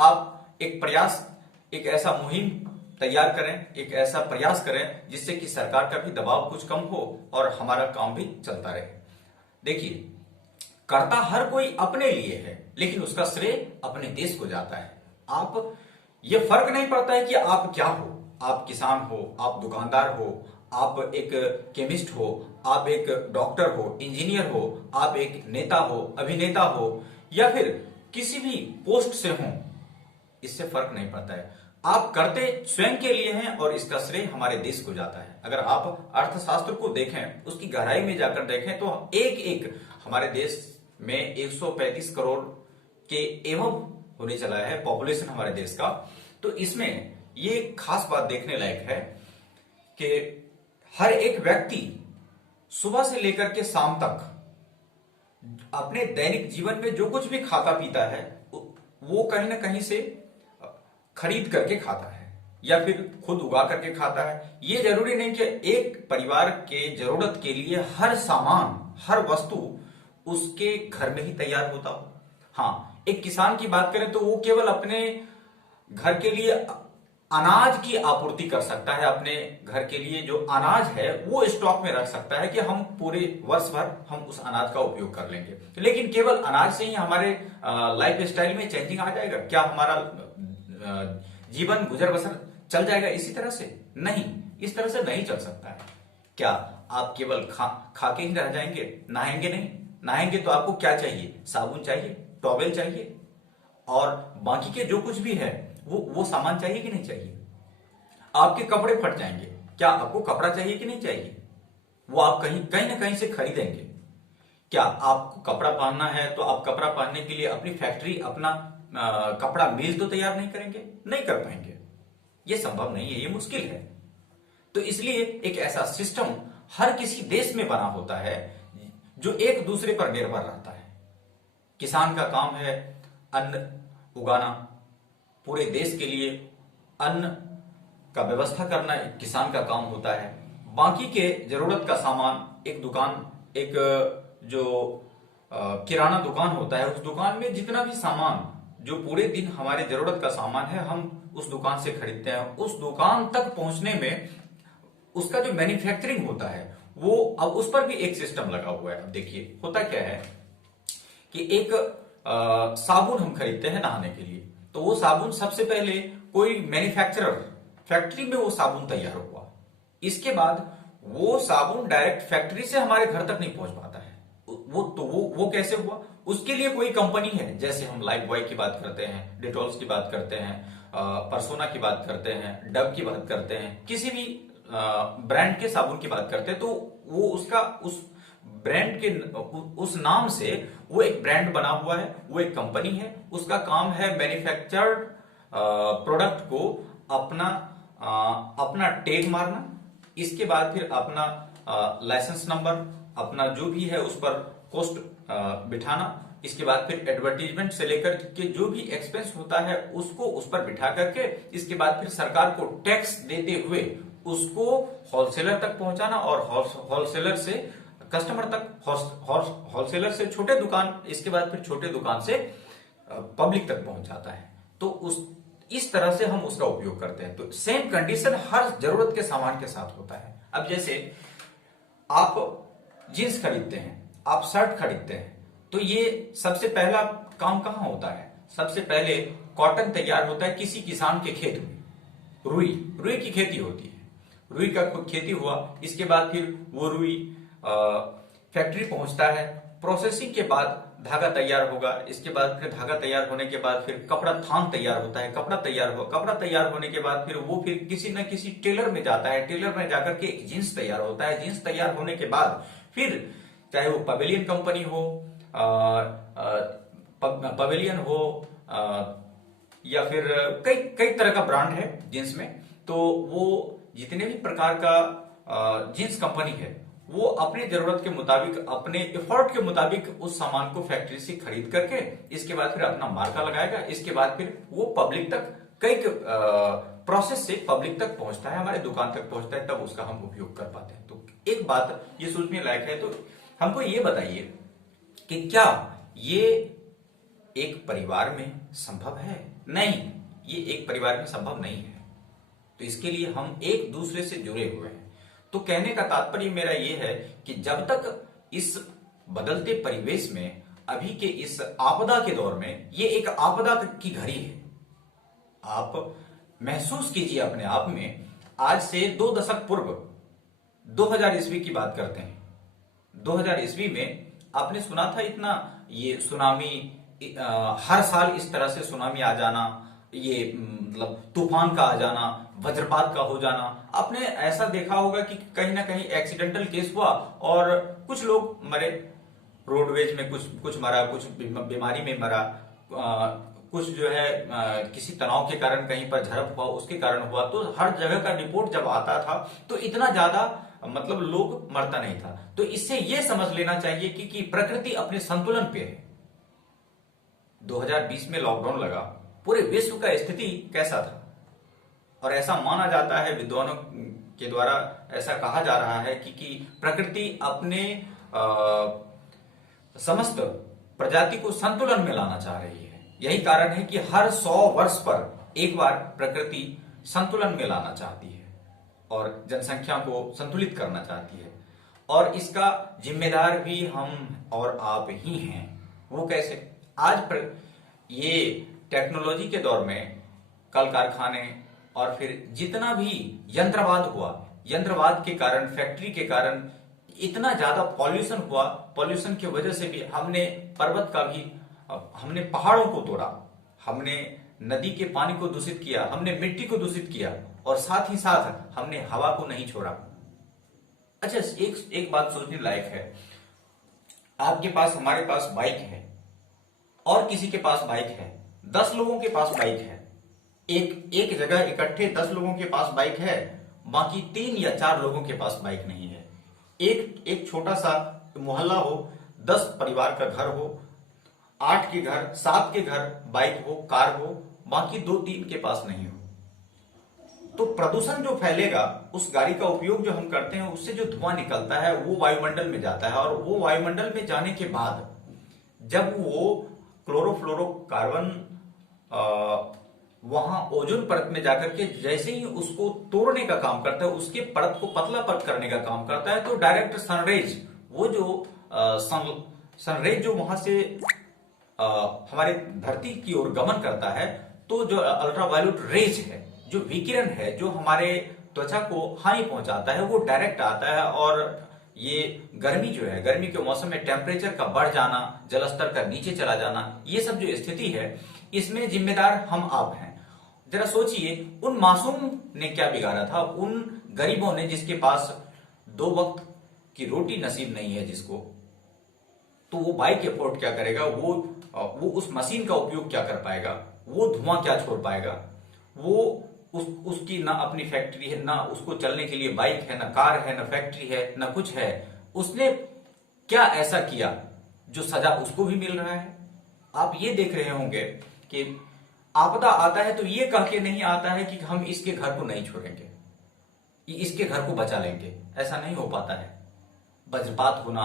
आप एक ऐसा मुहिम तैयार करें, एक ऐसा प्रयास करें जिससे कि सरकार का भी दबाव कुछ कम हो और हमारा काम भी चलता रहे। देखिए, करता हर कोई अपने लिए है, लेकिन उसका श्रेय अपने देश को जाता है। आप ये फर्क नहीं पड़ता है कि आप क्या हो, आप किसान हो, आप दुकानदार हो, आप एक केमिस्ट हो, आप एक डॉक्टर हो, इंजीनियर हो, आप एक नेता हो, अभिनेता हो, या फिर किसी भी पोस्ट से हो, इससे फर्क नहीं पड़ता है। आप करते स्वयं के लिए हैं और इसका श्रेय हमारे देश को जाता है। अगर आप अर्थशास्त्र को देखें, उसकी गहराई में जाकर देखें, तो एक हमारे देश में 135 करोड़ के एवं होने चला है पॉपुलेशन हमारे देश का। तो इसमें ये खास बात देखने लायक है कि हर एक व्यक्ति सुबह से लेकर के शाम तक अपने दैनिक जीवन में जो कुछ भी खाता पीता है, वो कहीं ना कहीं से खरीद करके खाता है या फिर खुद उगा करके खाता है। ये जरूरी नहीं कि एक परिवार के जरूरत के लिए हर सामान, हर वस्तु उसके घर में ही तैयार होता हो। हाँ, एक किसान की बात करें तो वो केवल अपने घर के लिए अनाज की आपूर्ति कर सकता है। अपने घर के लिए जो अनाज है वो स्टॉक में रख सकता है कि हम पूरे वर्ष भर हम उस अनाज का उपयोग कर लेंगे। लेकिन केवल अनाज से ही हमारे लाइफ स्टाइल में चेंजिंग आ जाएगा क्या? हमारा जीवन गुजर बसर चल जाएगा इसी तरह से? नहीं, इस तरह से नहीं चल सकता है। क्या आप केवल खा के ही रह जाएंगे? नहाएंगे नहीं? नहाएंगे तो आपको क्या चाहिए? साबुन चाहिए, टॉवेल चाहिए, और बाकी के जो कुछ भी है वो सामान चाहिए कि नहीं चाहिए? आपके कपड़े फट जाएंगे, क्या आपको कपड़ा चाहिए कि नहीं चाहिए? वो आप कहीं ना कहीं से खरीदेंगे। क्या आपको कपड़ा पहनना है तो आप कपड़ा पहनने के लिए अपनी फैक्ट्री, अपना कपड़ा मिल तो तैयार नहीं करेंगे? नहीं कर पाएंगे। ये संभव नहीं है, ये मुश्किल है। तो इसलिए एक ऐसा सिस्टम हर किसी देश में बना होता है जो एक दूसरे पर निर्भर रहता है। किसान का काम है अन्न उगाना, पूरे देश के लिए अन्न का व्यवस्था करना एक किसान का काम होता है। बाकी के जरूरत का सामान एक दुकान, एक जो किराना दुकान होता है, उस दुकान में जितना भी सामान जो पूरे दिन हमारे जरूरत का सामान है, हम उस दुकान से खरीदते हैं। उस दुकान तक पहुंचने में उसका जो मैन्युफैक्चरिंग होता है वो, अब उस पर भी एक सिस्टम लगा हुआ है। अब देखिए होता क्या है कि एक साबुन हम खरीदते हैं नहाने के लिए, तो वो साबुन सबसे पहले कोई मैन्युफैक्चरर फैक्ट्री में वो साबुन तैयार हुआ। इसके बाद वो साबुन डायरेक्ट फैक्ट्री से हमारे घर तक नहीं पहुंच पाता है। वो कैसे हुआ? उसके लिए कोई कंपनी है, जैसे हम लाइफ बॉय की बात करते हैं, डिटॉल्स की बात करते हैं, परसोना की बात करते हैं, डव की बात करते हैं, किसी भी ब्रांड के साबुन की बात करते हैं, तो वो उसका उस ब्रांड के उस नाम से वो एक ब्रांड बना हुआ है, वो एक कंपनी है। उसका काम है मैन्युफैक्चर्ड प्रोडक्ट को अपना टैग मारना, इसके बाद फिर अपना लाइसेंस नंबर, अपना जो भी है उस पर कॉस्ट बिठाना, इसके बाद फिर एडवर्टीजमेंट से लेकर के जो भी एक्सपेंस होता है उसको उस पर बिठा करके, इसके बाद फिर सरकार को टैक्स देते हुए उसको होलसेलर तक पहुंचाना, और होलसेलर से कस्टमर तक, होलसेलर से छोटे दुकान, इसके बाद फिर छोटे दुकान से पब्लिक तक पहुंच जाता है। तो इस तरह से हम उसका उपयोग करते हैं। तो सेम कंडीशन हर जरूरत के सामान के साथ होता है। अब जैसे आप जींस खरीदते हैं, आप शर्ट खरीदते हैं, तो ये सबसे पहला काम कहां होता है? सबसे पहले कॉटन तैयार होता है किसी किसान के खेत में। रुई की खेती होती है, रुई का खेती हुआ, इसके बाद फिर वो रुई फैक्ट्री पहुंचता है, प्रोसेसिंग के बाद धागा तैयार होगा, इसके बाद फिर धागा तैयार होने के बाद फिर कपड़ा थान तैयार होता है, कपड़ा तैयार होने के बाद फिर वो फिर किसी न किसी टेलर में जाता है, टेलर में जाकर के एक जींस तैयार होता है, जींस तैयार होने के बाद फिर चाहे वो पवेलियन कंपनी हो, पवेलियन हो, या फिर कई कई तरह का ब्रांड है जींस में, तो वो जितने भी प्रकार का जींस कंपनी है वो अपनी जरूरत के मुताबिक, अपने एफर्ट के मुताबिक उस सामान को फैक्ट्री से खरीद करके इसके बाद फिर अपना मार्का लगाएगा, इसके बाद फिर वो पब्लिक तक कई प्रोसेस से पब्लिक तक पहुंचता है, हमारे दुकान तक पहुंचता है, तब उसका हम उपयोग कर पाते हैं। तो एक बात ये सोचने लायक है, तो हमको ये बताइए कि क्या ये एक परिवार में संभव है? नहीं, ये एक परिवार में संभव नहीं है। तो इसके लिए हम एक दूसरे से जुड़े हुए हैं। तो कहने का तात्पर्य मेरा ये है कि जब तक इस बदलते परिवेश में, अभी के इस आपदा के दौर में, ये एक आपदा की घड़ी है। आप महसूस कीजिए अपने आप में, आज से 2 दशक पूर्व 2000 ईस्वी की बात करते हैं। 2000 ईस्वी में आपने सुना था इतना ये सुनामी, हर साल इस तरह से सुनामी आ जाना, ये मतलब तूफान का आ जाना, वज्रपात का हो जाना। आपने ऐसा देखा होगा कि कहीं ना कहीं एक्सीडेंटल केस हुआ और कुछ लोग मरे, रोडवेज में कुछ मरा, कुछ बीमारी में मरा, कुछ जो है किसी तनाव के कारण कहीं पर झड़प हुआ, उसके कारण हुआ। तो हर जगह का रिपोर्ट जब आता था तो इतना ज्यादा मतलब लोग मरता नहीं था। तो इससे यह समझ लेना चाहिए कि प्रकृति अपने संतुलन पे है। 2020 में लॉकडाउन लगा, पूरे विश्व का स्थिति कैसा था? और ऐसा माना जाता है, विद्वानों के द्वारा ऐसा कहा जा रहा है कि प्रकृति अपने समस्त प्रजाति को संतुलन में लाना चाह रही है। यही कारण है कि हर 100 वर्ष पर एक बार प्रकृति संतुलन में लाना चाहती है और जनसंख्या को संतुलित करना चाहती है। और इसका जिम्मेदार भी हम और आप ही हैं। वो कैसे? आज ये टेक्नोलॉजी के दौर में कल कारखाने और फिर जितना भी यंत्रवाद हुआ, यंत्रवाद के कारण, फैक्ट्री के कारण इतना ज्यादा पॉल्यूशन हुआ। पॉल्यूशन की वजह से भी हमने पर्वत का भी, हमने पहाड़ों को तोड़ा, हमने नदी के पानी को दूषित किया, हमने मिट्टी को दूषित किया और साथ ही साथ हमने हवा को नहीं छोड़ा। अच्छा, एक बात सोचने लायक है। आपके पास, हमारे पास बाइक है और किसी के पास बाइक है, 10 लोगों के पास बाइक है। एक जगह इकट्ठे 10 लोगों के पास बाइक है, बाकी 3 या 4 लोगों के पास बाइक नहीं है। एक छोटा सा मोहल्ला हो, 10 परिवार का घर हो, 8 के घर, 7 के घर बाइक हो, कार हो, बाकी 2-3 के पास नहीं हो। तो प्रदूषण जो फैलेगा, उस गाड़ी का उपयोग जो हम करते हैं, उससे जो धुआं निकलता है वो वायुमंडल में जाता है और वो वायुमंडल में जाने के बाद जब वो क्लोरोफ्लोरोकार्बन वहां ओजोन परत में जाकर के जैसे ही उसको तोड़ने का काम करता है, उसके परत को पतला परत करने का काम करता है, तो डायरेक्ट सनरेज, वो जो सनरेज जो वहां से हमारे धरती की ओर गमन करता है, तो जो अल्ट्रावायलेट रेज है, जो विकिरण है, जो हमारे त्वचा को हानि पहुंचाता है, वो डायरेक्ट आता है। और ये गर्मी जो है, गर्मी के मौसम में टेम्परेचर का बढ़ जाना, जलस्तर का नीचे चला जाना, ये सब जो स्थिति है, इसमें जिम्मेदार हम आप हैं। जरा सोचिए, उन मासूम ने क्या बिगाड़ा था, उन गरीबों ने जिसके पास 2 वक्त की रोटी नसीब नहीं है जिसको, तो वो बाइक अफोर्ड क्या करेगा? वो उस मशीन का उपयोग क्या कर पाएगा? वो धुआं क्या छोड़ पाएगा? वो उसकी ना अपनी फैक्ट्री है, ना उसको चलने के लिए बाइक है, ना कार है, ना फैक्ट्री है, ना कुछ है। उसने क्या ऐसा किया जो सजा उसको भी मिल रहा है? आप ये देख रहे होंगे कि आपदा आता है तो ये कह के नहीं आता है कि हम इसके घर को नहीं छोड़ेंगे, इसके घर को बचा लेंगे। ऐसा नहीं हो पाता है। वज्रपात होना,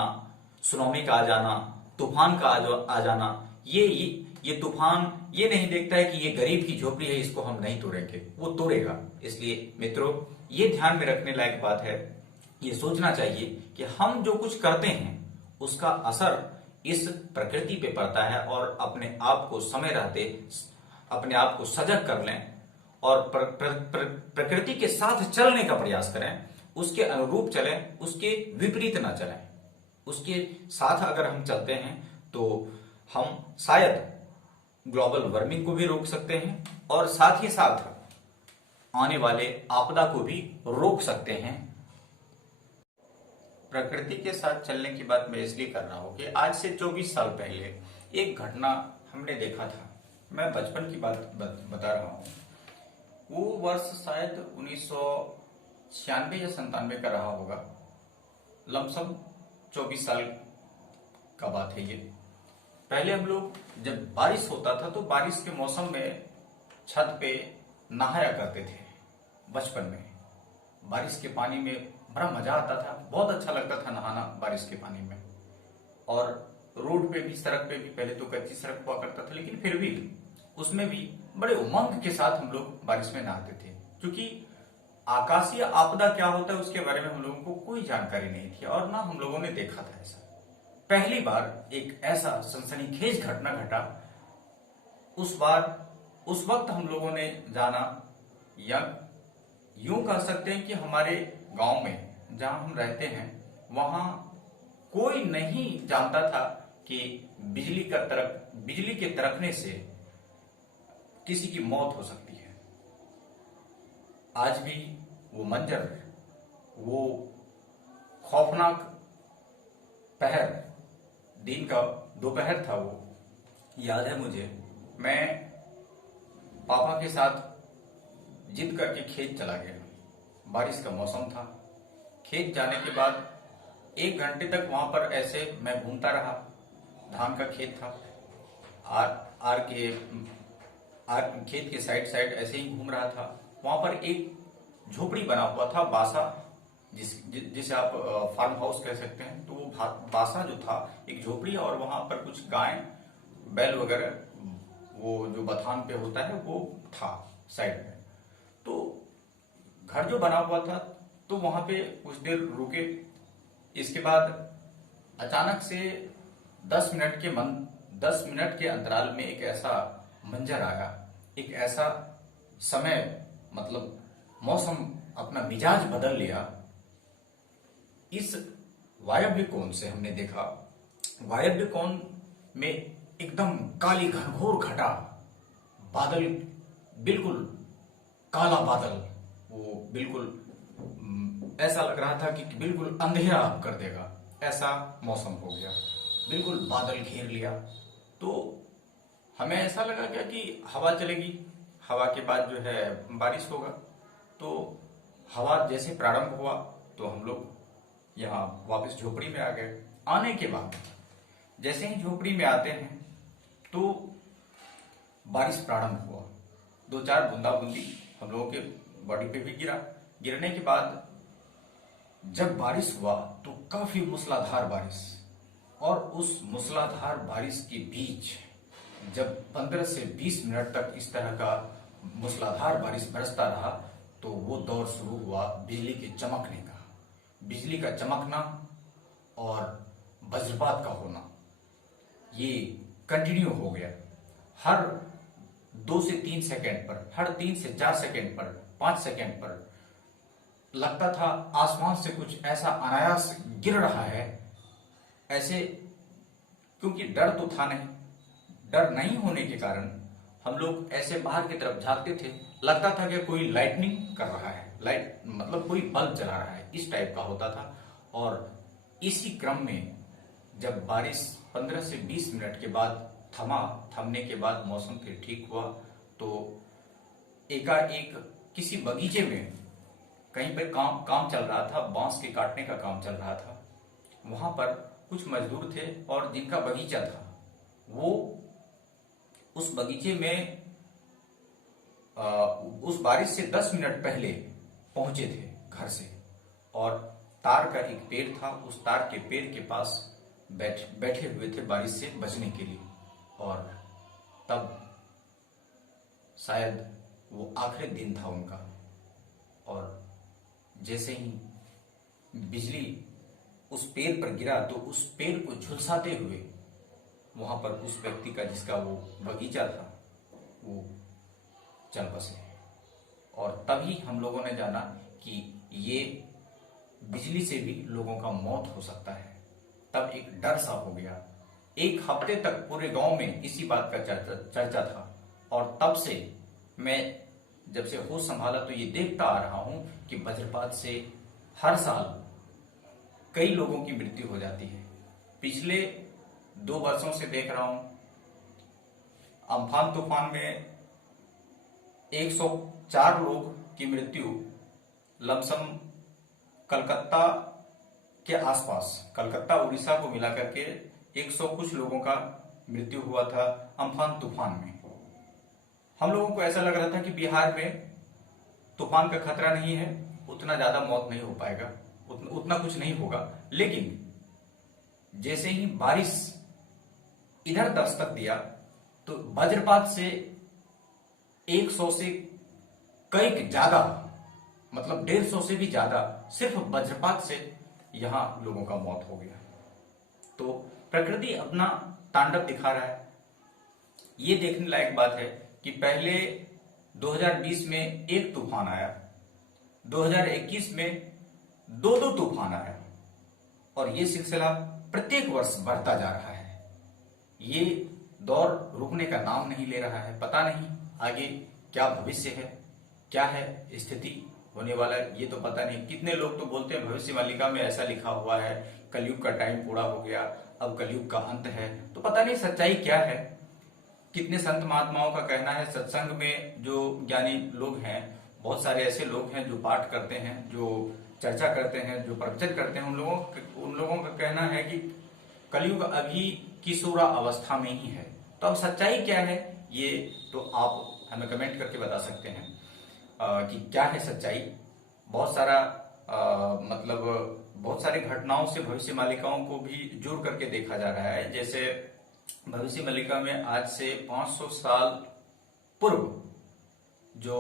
सुनामी का आ जाना, तूफान का आ जाना, ये तूफान ये नहीं देखता है कि ये गरीब की झोपड़ी है, इसको हम नहीं तोड़ेंगे, वो तोड़ेगा। इसलिए मित्रों, ये ध्यान में रखने लायक बात है। ये सोचना चाहिए कि हम जो कुछ करते हैं उसका असर इस प्रकृति पे पड़ता है, और अपने आप को समय रहते अपने आप को सजग कर लें और प्रकृति के साथ चलने का प्रयास करें, उसके अनुरूप चलें, उसके विपरीत ना चलें। उसके साथ अगर हम चलते हैं तो हम शायद ग्लोबल वार्मिंग को भी रोक सकते हैं और साथ ही साथ आने वाले आपदा को भी रोक सकते हैं। प्रकृति के साथ चलने की बात मैं इसलिए कर रहा हूं कि आज से 24 साल पहले एक घटना हमने देखा था। मैं बचपन की बात बता रहा हूं। वो वर्ष शायद 1996 या 97 का रहा होगा। लमसम 24 साल का बात है ये। पहले हम लोग जब बारिश होता था तो बारिश के मौसम में छत पे नहाया करते थे। बचपन में बारिश के पानी में बड़ा मजा आता था, बहुत अच्छा लगता था नहाना बारिश के पानी में। और रोड पे भी, सड़क पे भी, पहले तो कच्ची सड़क हुआ करता था लेकिन फिर भी उसमें भी बड़े उमंग के साथ हम लोग बारिश में नहाते थे, क्योंकि आकाशीय आपदा क्या होता है उसके बारे में हम लोगों को कोई जानकारी नहीं थी और ना हम लोगों ने देखा था ऐसा। पहली बार एक ऐसा सनसनीखेज घटना घटा। उस वक्त हम लोगों ने जाना, या यूं कह सकते हैं कि हमारे गांव में जहां हम रहते हैं वहां कोई नहीं जानता था कि बिजली के तरकने से किसी की मौत हो सकती है। आज भी वो मंजर, वो खौफनाक पहर, दिन का दोपहर था, वो याद है मुझे। मैं पापा के साथ जिद करके खेत चला गया। बारिश का मौसम था। खेत जाने के बाद 1 घंटे तक वहां पर ऐसे मैं घूमता रहा। धान का खेत था। खेत के साइड ऐसे ही घूम रहा था। वहां पर एक झोपड़ी बना हुआ था, बासा, जिसे आप फार्म हाउस कह सकते हैं। तो वो बासा जो था, एक झोपड़ी, और वहां पर कुछ गाय, बैल वगैरह, वो जो बथान पे होता है वो था साइड में। तो घर जो बना हुआ था, तो वहां पे कुछ देर रुके। इसके बाद अचानक से 10 मिनट के अंतराल में एक ऐसा मंजर आया, एक ऐसा समय, मतलब मौसम अपना मिजाज बदल लिया। इस वायव्य कोण से हमने देखा, वायव्य कोण में एकदम काली घनघोर घटा, बादल, बिल्कुल काला बादल, वो बिल्कुल ऐसा लग रहा था कि बिल्कुल अंधेरा कर देगा, ऐसा मौसम हो गया। बिल्कुल बादल घेर लिया। तो हमें ऐसा लगा क्या कि हवा चलेगी, हवा के बाद जो है बारिश होगा। तो हवा जैसे प्रारंभ हुआ तो हम लोग यहाँ वापस झोपड़ी में आ गए। आने के बाद जैसे ही झोपड़ी में आते हैं तो बारिश प्रारंभ हुआ। 2-4 बूंदाबूंदी हम लोगों के बॉडी पे भी गिरा। गिरने के बाद जब बारिश हुआ तो काफी मूसलाधार बारिश, और उस मूसलाधार बारिश के बीच जब 15 से 20 मिनट तक इस तरह का मूसलाधार बारिश बरसता रहा तो वो दौर शुरू हुआ बिजली के चमकने का। बिजली का चमकना और वज्रपात का होना, ये कंटिन्यू हो गया। हर 2 से 3 सेकंड पर, हर 3 से 4 सेकंड पर, 5 सेकंड पर लगता था आसमान से कुछ ऐसा अनायास गिर रहा है। ऐसे, क्योंकि डर तो था नहीं, डर नहीं होने के कारण हम लोग ऐसे बाहर की तरफ झांकते थे, लगता था कि कोई लाइटनिंग कर रहा है, लाइट मतलब कोई बल्ब जला रहा है, इस टाइप का होता था। और इसी क्रम में जब बारिश 15 से 20 मिनट के बाद थमने के बाद मौसम फिर ठीक हुआ, तो एकाएक किसी बगीचे में कहीं पर काम चल रहा था, बांस के काटने का काम चल रहा था। वहां पर कुछ मजदूर थे और जिनका बगीचा था, वो उस बगीचे में उस बारिश से 10 मिनट पहले पहुंचे थे घर से, और तार का एक पेड़ था, उस तार के पेड़ के पास बैठे हुए थे बारिश से बचने के लिए। और तब शायद वो आखिरी दिन था उनका, और जैसे ही बिजली उस पेड़ पर गिरा तो उस पेड़ को झुलसाते हुए वहां पर उस व्यक्ति का, जिसका वो बगीचा था, वो चल बसे। और तभी हम लोगों ने जाना कि ये बिजली से भी लोगों का मौत हो सकता है। तब एक डर सा हो गया एक हफ्ते तक पूरे गांव में इसी बात का चर्चा था। और तब से मैं जब से होश संभाला तो ये देखता आ रहा हूं कि वज्रपात से हर साल कई लोगों की मृत्यु हो जाती है। पिछले 2 वर्षों से देख रहा हूं, अम्फान तूफान में 104 लोग की मृत्यु लमसम कलकत्ता के आसपास, कलकत्ता उड़ीसा को मिलाकर के 100 कुछ लोगों का मृत्यु हुआ था अम्फान तूफान में। हम लोगों को ऐसा लग रहा था कि बिहार में तूफान का खतरा नहीं है, उतना ज्यादा मौत नहीं हो पाएगा, उतना कुछ नहीं होगा। लेकिन जैसे ही बारिश इधर दस्तक दिया तो वज्रपात से 100 से कई ज्यादा, मतलब 150 से भी ज्यादा सिर्फ वज्रपात से यहां लोगों का मौत हो गया। तो प्रकृति अपना तांडव दिखा रहा है। ये देखने लायक बात है कि पहले 2020 में एक तूफान आया, 2021 में 2 तूफान आया, और ये सिलसिला प्रत्येक वर्ष बढ़ता जा रहा है। ये दौर रुकने का नाम नहीं ले रहा है। पता नहीं आगे क्या भविष्य है, क्या है स्थिति होने वाला है, ये तो पता नहीं। कितने लोग तो बोलते हैं भविष्यवाणिका में ऐसा लिखा हुआ है, कलयुग का टाइम पूरा हो गया, अब कलयुग का अंत है। तो पता नहीं सच्चाई क्या है। कितने संत महात्माओं का कहना है, सत्संग में जो ज्ञानी लोग हैं, बहुत सारे ऐसे लोग हैं जो पाठ करते हैं, जो चर्चा करते हैं, जो प्रवचन करते हैं, उन लोगों का कहना है कि कलयुग अभी किशोरा अवस्था में ही है। तो अब सच्चाई क्या है ये तो आप हमें कमेंट करके बता सकते हैं कि क्या है सच्चाई। बहुत सारा मतलब बहुत सारी घटनाओं से भविष्य मालिकाओं को भी जोड़ करके देखा जा रहा है। जैसे भविष्य मालिका में आज से 500 साल पूर्व जो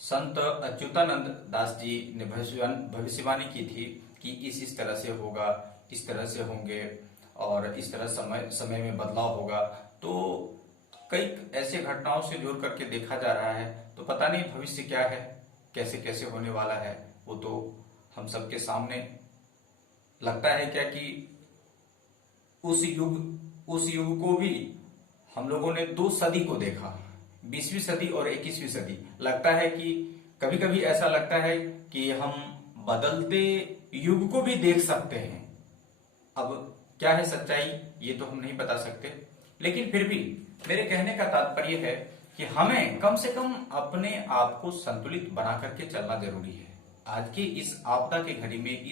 संत अच्युतानंद दास जी ने भविष्यवाणी की थी कि इस तरह से होगा, इस तरह से होंगे और इस तरह समय में बदलाव होगा। तो कई ऐसे घटनाओं से जोड़ करके देखा जा रहा है। तो पता नहीं भविष्य क्या है, कैसे कैसे होने वाला है, वो तो हम सबके सामने। लगता है क्या कि उस युग को भी हम लोगों ने 2 सदी को देखा, 20वीं सदी और 21वीं सदी। लगता है कि कभी कभी ऐसा लगता है कि हम बदलते युग को भी देख सकते हैं। अब क्या है सच्चाई ये तो हम नहीं बता सकते, लेकिन फिर भी मेरे कहने का तात्पर्य है कि हमें कम से कम अपने आप को संतुलित बना करके चलना जरूरी है। आज की इस आपदा की घड़ी में,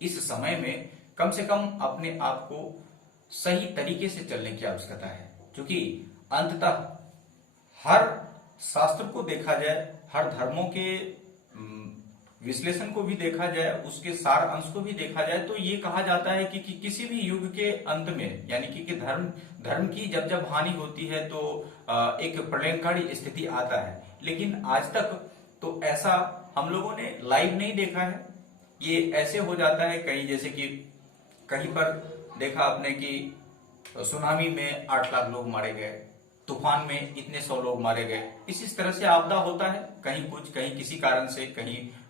इस समय में कम से कम अपने आप को सही तरीके से चलने की आवश्यकता है। क्योंकि अंततः हर शास्त्र को देखा जाए, हर धर्मों के विश्लेषण को भी देखा जाए, उसके सार अंश को भी देखा जाए, तो ये कहा जाता है कि किसी भी युग के अंत में, यानी कि धर्म की जब हानि होती है तो एक प्रलयंकारी स्थिति आता है। लेकिन आज तक तो ऐसा हम लोगों ने लाइव नहीं देखा है। ये ऐसे हो जाता है कहीं, जैसे कि कहीं पर देखा आपने कि सुनामी में 8 लाख लोग मारे गए, तूफान में इतने 100 लोग मारे गए। इस तरह से आपदा होता है, कहीं कुछ, कहीं किसी कारण से,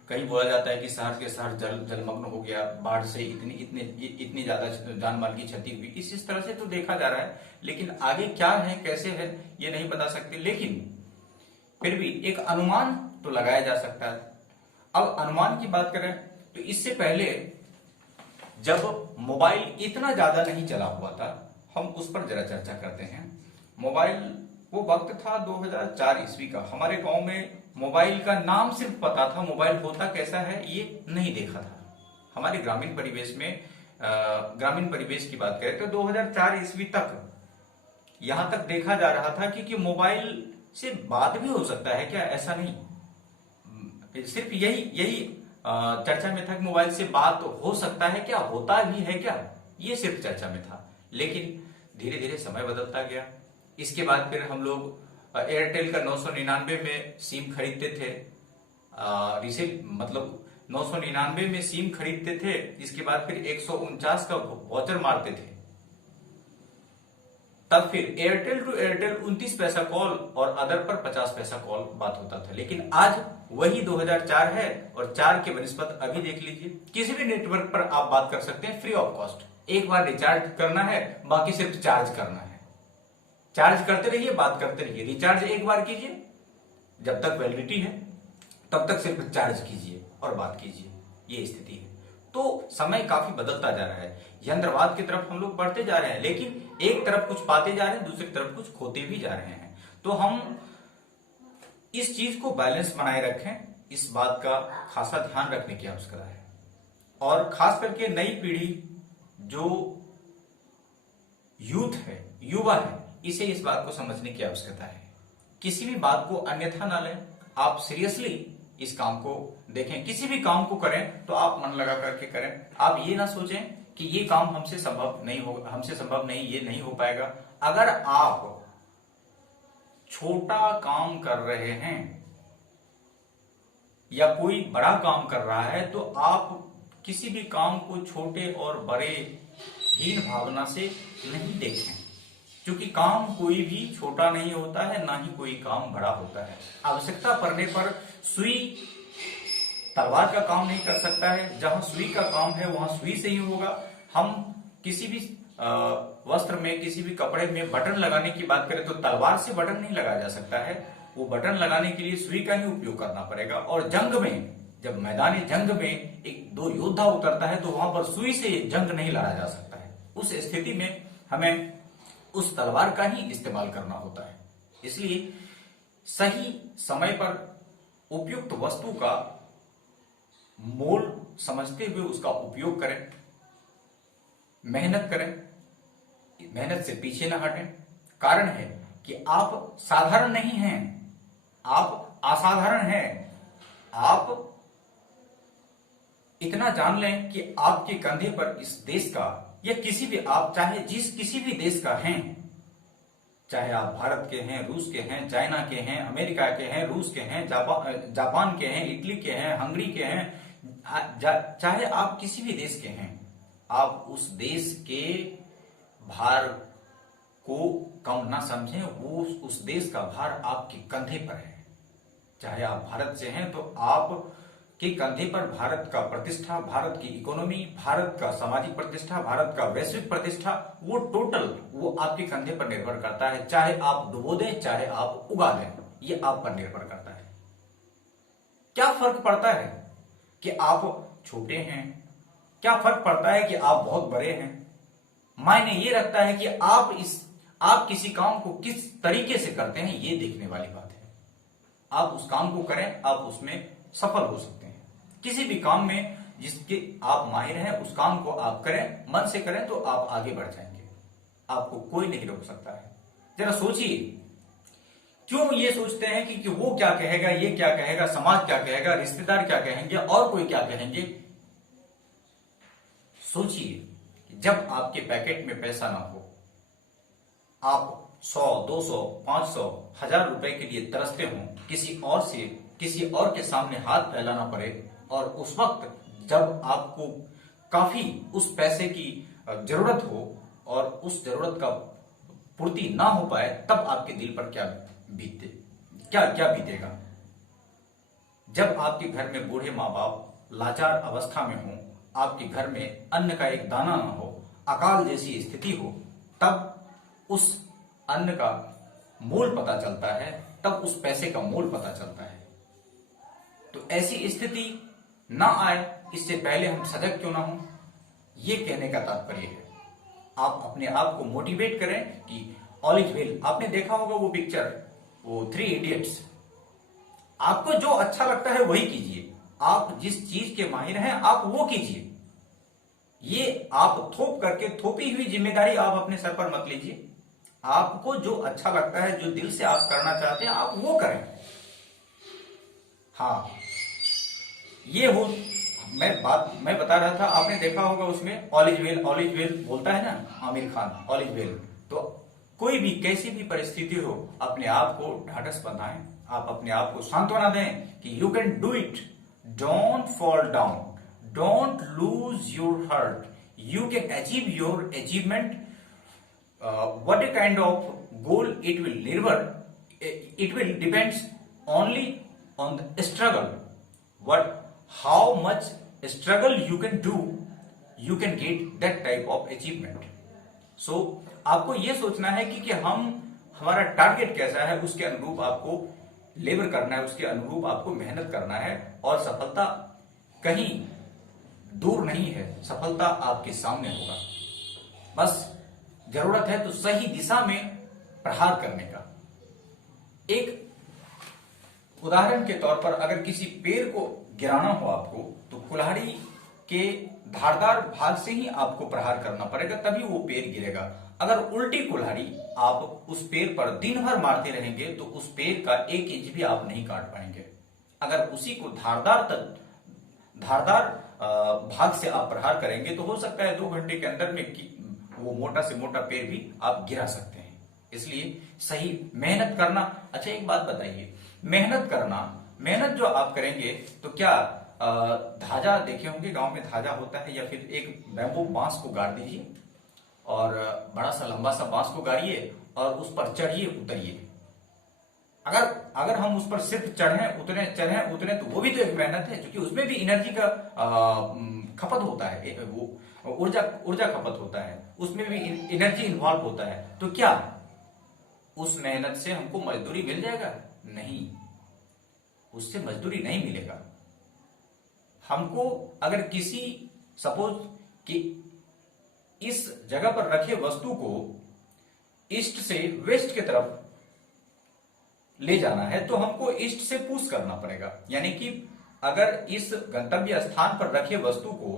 कहीं बोला जाता है कि शहर के शहर जलमग्न हो गया, बाढ़ से इतनी ज्यादा जान माल की क्षति हुई। इस तरह से तो देखा जा रहा है, लेकिन आगे क्या है, कैसे है, ये नहीं बता सकते। लेकिन फिर भी एक अनुमान तो लगाया जा सकता है। अब अनुमान की बात करें तो इससे पहले जब मोबाइल इतना ज्यादा नहीं चला हुआ था, हम उस पर जरा चर्चा करते हैं। मोबाइल वो वक्त था 2004 ईस्वी का। हमारे गांव में मोबाइल का नाम सिर्फ पता था, मोबाइल होता कैसा है ये नहीं देखा था। हमारे ग्रामीण परिवेश में, ग्रामीण परिवेश की बात करें तो 2004 ईस्वी तक यहां तक देखा जा रहा था कि मोबाइल से बात भी हो सकता है क्या, ऐसा नहीं। सिर्फ यही चर्चा में था कि मोबाइल से बात हो सकता है क्या, होता भी है क्या, ये सिर्फ चर्चा में था। लेकिन धीरे धीरे समय बदलता गया। इसके बाद फिर हम लोग एयरटेल का 999 में सिम खरीदते थे, मतलब 999 में सिम खरीदते थे। इसके बाद फिर 149 का वाउचर मारते थे। तब फिर एयरटेल टू एयरटेल 29 पैसा कॉल और अदर पर 50 पैसा कॉल बात होता था। लेकिन आज वही 2004 है, और 4 के बनस्पत अभी देख लीजिए, किसी भी नेटवर्क पर आप बात कर सकते हैं फ्री ऑफ कॉस्ट। एक बार रिचार्ज करना है, बाकी सिर्फ चार्ज करना है। चार्ज करते रहिए, बात करते रहिए। रिचार्ज एक बार कीजिए, जब तक वैलिडिटी है तब तक सिर्फ चार्ज कीजिए और बात कीजिए। ये स्थिति है। तो समय काफी बदलता जा रहा है, यंत्रवाद की तरफ हम लोग बढ़ते जा रहे हैं, लेकिन एक तरफ कुछ पाते जा रहे हैं, दूसरी तरफ कुछ खोते भी जा रहे हैं। तो हम इस चीज को बैलेंस बनाए रखें, इस बात का खासा ध्यान रखने की आवश्यकता है। और खास करके नई पीढ़ी जो यूथ है, युवा है, इसे इस बात को समझने की आवश्यकता है। किसी भी बात को अन्यथा ना लें, आप सीरियसली इस काम को देखें। किसी भी काम को करें तो आप मन लगा करके करें। आप ये ना सोचें कि ये काम हमसे संभव नहीं होगा, हमसे संभव नहीं, ये नहीं हो पाएगा। अगर आप छोटा काम कर रहे हैं या कोई बड़ा काम कर रहा है, तो आप किसी भी काम को छोटे और बड़े हीन भावना से नहीं देखें, क्योंकि काम कोई भी छोटा नहीं होता है, ना ही कोई काम बड़ा होता है। आवश्यकता पड़ने पर सुई तलवार का काम नहीं कर सकता है। जहां सुई का काम है वहां सुई से ही होगा। हम किसी भी वस्त्र में, किसी भी कपड़े में बटन लगाने की बात करें तो तलवार से बटन नहीं लगाया जा सकता है, वो बटन लगाने के लिए सुई का ही उपयोग करना पड़ेगा। और जंग में, जब मैदानी जंग में एक दो योद्धा उतरता है तो वहां पर सुई से जंग नहीं लड़ा जा सकता है। उस स्थिति में हमें उस तलवार का ही इस्तेमाल करना होता है। इसलिए सही समय पर उपयुक्त वस्तु का मोल समझते हुए उसका उपयोग करें, मेहनत करें, मेहनत से पीछे न हटें। कारण है कि आप साधारण नहीं हैं, आप असाधारण हैं। आप इतना जान लें कि आपके कंधे पर इस देश का या किसी भी, आप चाहे किसी भी देश का हैं, चाहे आप भारत के हैं, रूस के हैं, चाइना के हैं, अमेरिका के हैं, रूस के हैं, जापान के हैं, इटली के हैं, हंगरी के हैं, चाहे आप किसी भी देश के हैं, आप उस देश के भार को कम ना समझें। वो उस देश का भार आपके कंधे पर है। चाहे आप भारत से हैं तो आप के कंधे पर भारत का प्रतिष्ठा, भारत की इकोनॉमी, भारत का सामाजिक प्रतिष्ठा, भारत का वैश्विक प्रतिष्ठा, वो टोटल वो आपके कंधे पर निर्भर करता है। चाहे आप डुबो दें, चाहे आप उगा दें, ये आप पर निर्भर करता है। क्या फर्क पड़ता है कि आप छोटे हैं, क्या फर्क पड़ता है कि आप बहुत बड़े हैं? मायने ये रखता है कि आप किसी काम को किस तरीके से करते हैं, ये देखने वाली बात है। आप उस काम को करें, आप उसमें सफल हो सकते हैं। किसी भी काम में जिसके आप माहिर हैं, उस काम को आप करें, मन से करें, तो आप आगे बढ़ जाएंगे। आपको कोई नहीं रोक सकता है। जरा सोचिए, क्यों ये सोचते हैं कि वो क्या कहेगा, ये क्या कहेगा, समाज क्या कहेगा, रिश्तेदार क्या कहेंगे, और कोई क्या कहेंगे। सोचिए, जब आपके पैकेट में पैसा ना हो, आप 100, 200, 500, 1000 रुपए के लिए तरसते हो, किसी और के सामने हाथ फैलाना पड़े, और उस वक्त जब आपको काफी उस पैसे की जरूरत हो और उस जरूरत का पूर्ति ना हो पाए, तब आपके दिल पर क्या बीतेगा। जब आपके घर में बूढ़े माँ बाप लाचार अवस्था में हो, आपके घर में अन्न का एक दाना ना हो, अकाल जैसी स्थिति हो, तब उस अन्न का मोल पता चलता है, तब उस पैसे का मोल पता चलता है। तो ऐसी स्थिति ना आए, इससे पहले हम सजग क्यों ना हो, ये कहने का तात्पर्य है। आप अपने आप को मोटिवेट करें कि ऑल इज वेल। आपने देखा होगा वो पिक्चर, वो 3 इडियट्स। आपको जो अच्छा लगता है वही कीजिए, आप जिस चीज के माहिर हैं आप वो कीजिए। ये आप थोपी हुई जिम्मेदारी आप अपने सर पर मत लीजिए। आपको जो अच्छा लगता है, जो दिल से आप करना चाहते हैं, आप वो करें। हाँ, ये हो मैं बता रहा था, आपने देखा होगा उसमें ऑल इज वेल बोलता है ना Aamir Khan, all is well. तो कोई भी कैसी भी परिस्थिति हो, अपने आप को ढाढ़स बंधाएं, आप अपने आप को सांत्वना दें कि you can do it, don't fall down, don't lose your heart, you can achieve your achievement. What a kind of goal it will deliver, it will depends only on the struggle. How much struggle you can do, you can get that type of achievement. So आपको ये सोचना है कि हम हमारा target कैसा है, उसके अनुरूप आपको लेबर करना है, उसके अनुरूप आपको मेहनत करना है, और सफलता कहीं दूर नहीं है, सफलता आपके सामने होगा। बस जरूरत है तो सही दिशा में प्रहार करने का। एक उदाहरण के तौर पर अगर किसी पेड़ को गिराना हो आपको, तो कुल्हाड़ी के धारदार भाग से ही आपको प्रहार करना पड़ेगा, तभी वो पेड़ गिरेगा। अगर उल्टी कुल्हाड़ी आप उस पेड़ पर दिन भर मारते रहेंगे तो उस पेड़ का 1 इंच भी आप नहीं काट पाएंगे। अगर उसी को धारदार भाग से आप प्रहार करेंगे तो हो सकता है 2 घंटे के अंदर में वो मोटा से मोटा पेड़ भी आप गिरा सकते हैं। इसलिए सही मेहनत करना। अच्छा एक बात बताइए, मेहनत जो आप करेंगे तो क्या धाजा देखे होंगे, गांव में धाजा होता है, या फिर एक बैम्बू बांस को गाड़ दीजिए और बड़ा सा लंबा सा बांस को गाड़िए और उस पर चढ़िए उतरिए। अगर हम उस पर सिर्फ चढ़ें उतरे तो वो भी तो एक मेहनत है, क्योंकि उसमें भी एनर्जी का खपत होता है, वो ऊर्जा खपत होता है, उसमें भी एनर्जी इन्वॉल्व होता है। तो क्या उस मेहनत से हमको मजदूरी मिल जाएगा? नहीं, उससे मजदूरी नहीं मिलेगा। हमको अगर किसी सपोज कि इस जगह पर रखे वस्तु को ईस्ट से वेस्ट की तरफ ले जाना है तो हमको ईस्ट से पुश करना पड़ेगा। यानी कि अगर इस गंतव्य स्थान पर रखे वस्तु को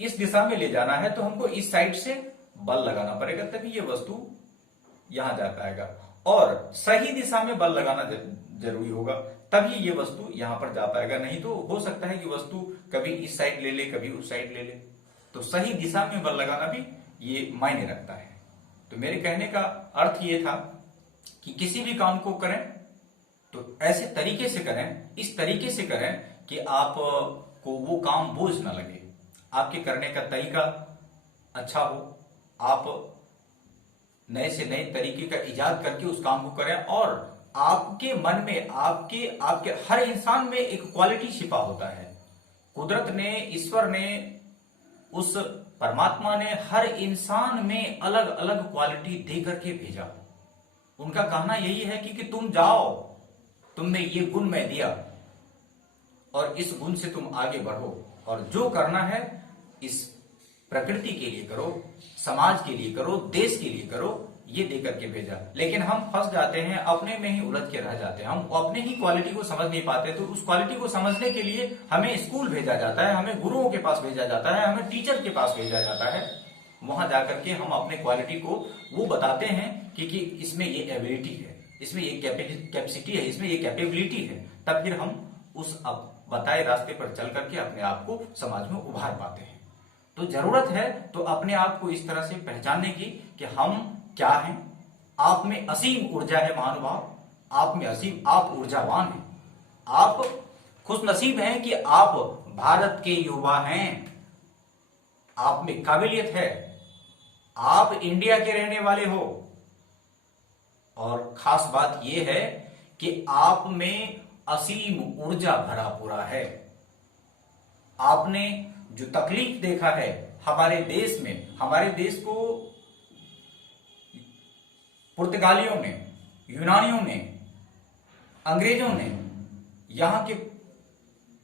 इस दिशा में ले जाना है तो हमको इस साइड से बल लगाना पड़ेगा, तभी ये वस्तु यहां जा पाएगा। और सही दिशा में बल लगाना जरूरी होगा, तभी ये वस्तु यहां पर जा पाएगा। नहीं तो हो सकता है कि वस्तु कभी इस साइड ले ले, कभी उस साइड ले ले। तो सही दिशा में बल लगाना भी ये मायने रखता है। तो मेरे कहने का अर्थ ये था कि किसी भी काम को करें तो ऐसे तरीके से करें, इस तरीके से करें कि आपको वो काम बोझ ना लगे, आपके करने का तरीका अच्छा हो, आप नए से नए तरीके का इजाद करके उस काम को करें। और आपके मन में, आपके हर इंसान में एक क्वालिटी छिपा होता है। कुदरत ने, ईश्वर ने, उस परमात्मा ने हर इंसान में अलग अलग क्वालिटी दे करके भेजा। उनका कहना यही है कि तुम जाओ, तुमने ये गुण मैं दिया और इस गुण से तुम आगे बढ़ो, और जो करना है इस प्रकृति के लिए करो, समाज के लिए करो, देश के लिए करो, ये दे करके भेजा। लेकिन हम फंस जाते हैं, अपने में ही उलझ के रह जाते हैं, हम अपने ही क्वालिटी को समझ नहीं पाते। तो उस क्वालिटी को समझने के लिए हमें स्कूल भेजा जाता है, हमें गुरुओं के पास भेजा जाता है, हमें टीचर के पास भेजा जाता है। वहां जाकर के हम अपने क्वालिटी को वो बताते हैं कि इसमें ये एबिलिटी है, इसमें ये कैपेसिटी है, इसमें ये कैपेबिलिटी है। तब फिर हम उस बताए रास्ते पर चल करके अपने आप को समाज में उभार पाते हैं। तो जरूरत है तो अपने आप को इस तरह से पहचानने की कि हम क्या हैं। आप में असीम ऊर्जा है महानुभाव, आप में असीम, आप ऊर्जावान हैं, आप खुशनसीब हैं कि आप भारत के युवा हैं, आप में काबिलियत है, आप इंडिया के रहने वाले हो। और खास बात यह है कि आप में असीम ऊर्जा भरा पूरा है। आपने जो तकलीफ देखा है हमारे देश में, हमारे देश को पुर्तगालियों ने, यूनानियों ने, अंग्रेजों ने यहां के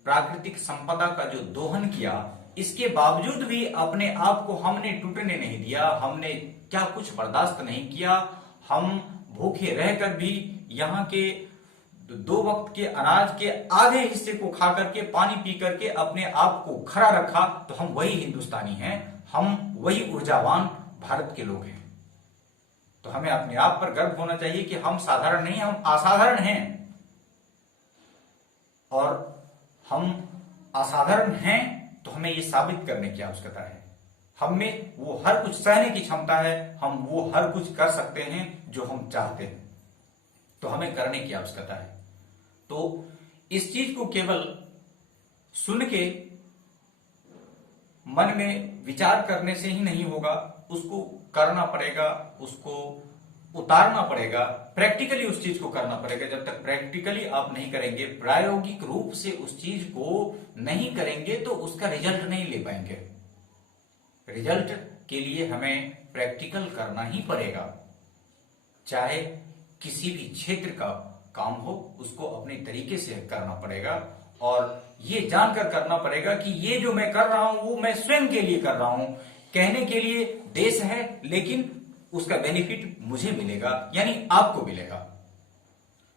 प्राकृतिक संपदा का जो दोहन किया, इसके बावजूद भी अपने आप को हमने टूटने नहीं दिया, हमने क्या कुछ बर्दाश्त नहीं किया। हम भूखे रहकर भी यहाँ के 2 वक्त के अनाज के आधे हिस्से को खा करके, पानी पी करके अपने आप को खड़ा रखा। तो हम वही हिंदुस्तानी हैं, हम वही ऊर्जावान भारत के लोग हैं। तो हमें अपने आप पर गर्व होना चाहिए कि हम साधारण नहीं, हम असाधारण हैं। और हम असाधारण हैं तो हमें ये साबित करने की आवश्यकता है। हम में वो हर कुछ सहने की क्षमता है, हम वो हर कुछ कर सकते हैं जो हम चाहते हैं। तो हमें करने की आवश्यकता है। तो इस चीज को केवल सुन के मन में विचार करने से ही नहीं होगा, उसको करना पड़ेगा, उसको उतारना पड़ेगा, प्रैक्टिकली उस चीज को करना पड़ेगा। जब तक प्रैक्टिकली आप नहीं करेंगे, प्रायोगिक रूप से उस चीज को नहीं करेंगे तो उसका रिजल्ट नहीं ले पाएंगे। रिजल्ट के लिए हमें प्रैक्टिकल करना ही पड़ेगा। चाहे किसी भी क्षेत्र का काम हो, उसको अपने तरीके से करना पड़ेगा और ये जानकर करना पड़ेगा कि ये जो मैं कर रहा हूं वो मैं स्वयं के लिए कर रहा हूं। कहने के लिए देश है, लेकिन उसका बेनिफिट मुझे मिलेगा, यानी आपको मिलेगा।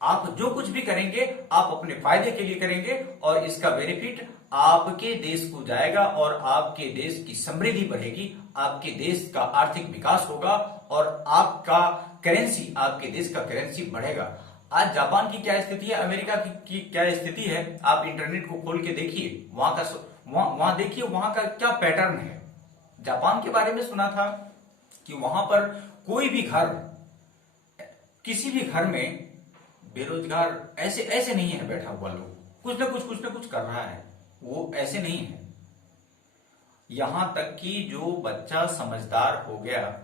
आप जो कुछ भी करेंगे आप अपने फायदे के लिए करेंगे और इसका बेनिफिट आपके देश को जाएगा और आपके देश की समृद्धि बढ़ेगी, आपके देश का आर्थिक विकास होगा और आपका करेंसी, आपके देश का करेंसी बढ़ेगा। आज जापान की क्या स्थिति है, अमेरिका की क्या स्थिति है, आप इंटरनेट को खोल के देखिए, वहां देखिए वहां का क्या पैटर्न है। जापान के बारे में सुना था कि वहां पर कोई भी घर, किसी भी घर में बेरोजगार ऐसे नहीं है बैठा हुआ लोग, कुछ ना कुछ कर रहा है, वो ऐसे नहीं है। यहां तक कि जो बच्चा समझदार हो गया,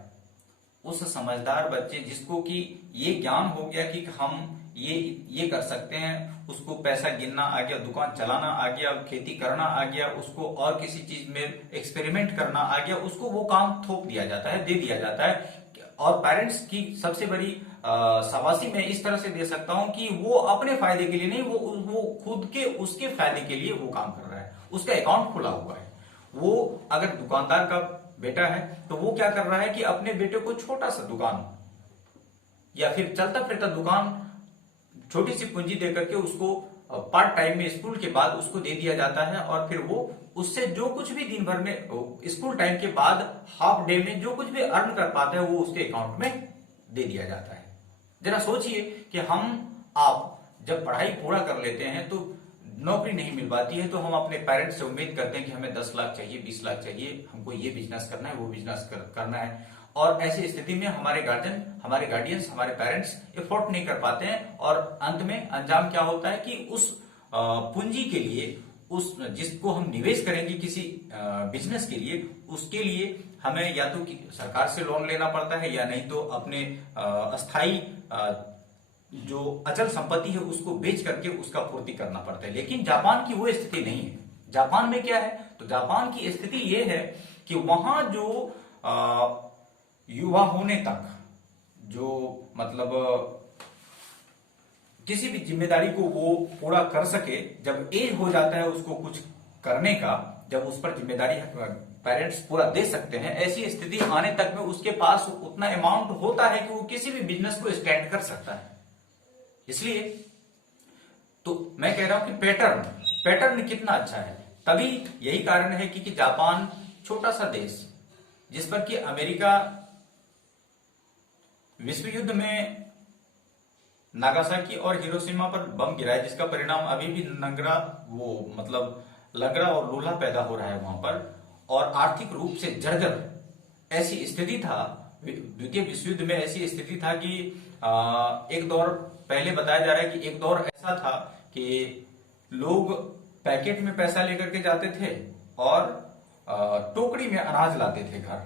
उस समझदार बच्चे जिसको कि ये ज्ञान हो गया कि हम ये कर सकते हैं, उसको पैसा गिनना आ गया, दुकान चलाना आ गया, खेती करना आ गया, उसको और किसी चीज में एक्सपेरिमेंट करना आ गया, उसको वो काम थोप दिया जाता है, दे दिया जाता है। और पेरेंट्स की सबसे बड़ी शाबाशी मैं इस तरह से दे सकता हूं कि वो अपने फायदे के लिए नहीं, वो खुद के उसके फायदे के लिए वो काम कर रहा है। उसका अकाउंट खुला हुआ है। वो अगर दुकानदार का बेटा है तो वो क्या कर रहा है कि अपने बेटे को छोटा सा दुकान या फिर चलता फिरता दुकान, छोटी सी पूंजी देकर के उसको पार्ट टाइम में स्कूल के बाद उसको दे दिया जाता है और फिर वो उससे जो कुछ भी दिन भर में स्कूल टाइम के बाद हाफ डे में जो कुछ भी अर्न कर पाता है वो उसके अकाउंट में दे दिया जाता है। जरा सोचिए कि आप जब पढ़ाई पूरा कर लेते हैं तो नौकरी नहीं मिल पाती है, तो हम अपने पेरेंट्स से उम्मीद करते हैं कि हमें 10 लाख चाहिए, 20 लाख चाहिए, हमको ये बिजनेस करना है, वो बिजनेस करना है। और ऐसी स्थिति में हमारे गार्जियन, हमारे गार्डियंस, हमारे पेरेंट्स एफोर्ट नहीं कर पाते हैं और अंत में अंजाम क्या होता है कि उस पूंजी के लिए, उस जिसको हम निवेश करेंगे किसी बिजनेस के लिए, उसके लिए हमें या तो सरकार से लोन लेना पड़ता है या नहीं तो अपने अस्थाई जो अचल संपत्ति है उसको बेच करके उसका पूर्ति करना पड़ता है। लेकिन जापान की वो स्थिति नहीं है। जापान में क्या है, तो जापान की स्थिति ये है कि वहां जो युवा होने तक जो मतलब किसी भी जिम्मेदारी को वो पूरा कर सके, जब एज हो जाता है उसको कुछ करने का, जब उस पर जिम्मेदारी पेरेंट्स पूरा दे सकते हैं, ऐसी स्थिति आने तक में उसके पास उतना अमाउंट होता है कि वो किसी भी बिजनेस को स्टैंड कर सकता है। इसलिए तो मैं कह रहा हूं कि पैटर्न कितना अच्छा है। तभी यही कारण है कि जापान छोटा सा देश, जिस पर कि अमेरिका विश्व युद्ध में नागासाकी और हिरोशिमा पर बम गिराया, जिसका परिणाम अभी भी लंगड़ा और लूल्हा पैदा हो रहा है वहां पर, और आर्थिक रूप से जर्जर ऐसी स्थिति था। द्वितीय विश्व युद्ध में ऐसी स्थिति था कि एक दौर पहले बताया जा रहा है कि एक दौर ऐसा था कि लोग पैकेट में पैसा लेकर के जाते थे और टोकरी में अनाज लाते थे घर।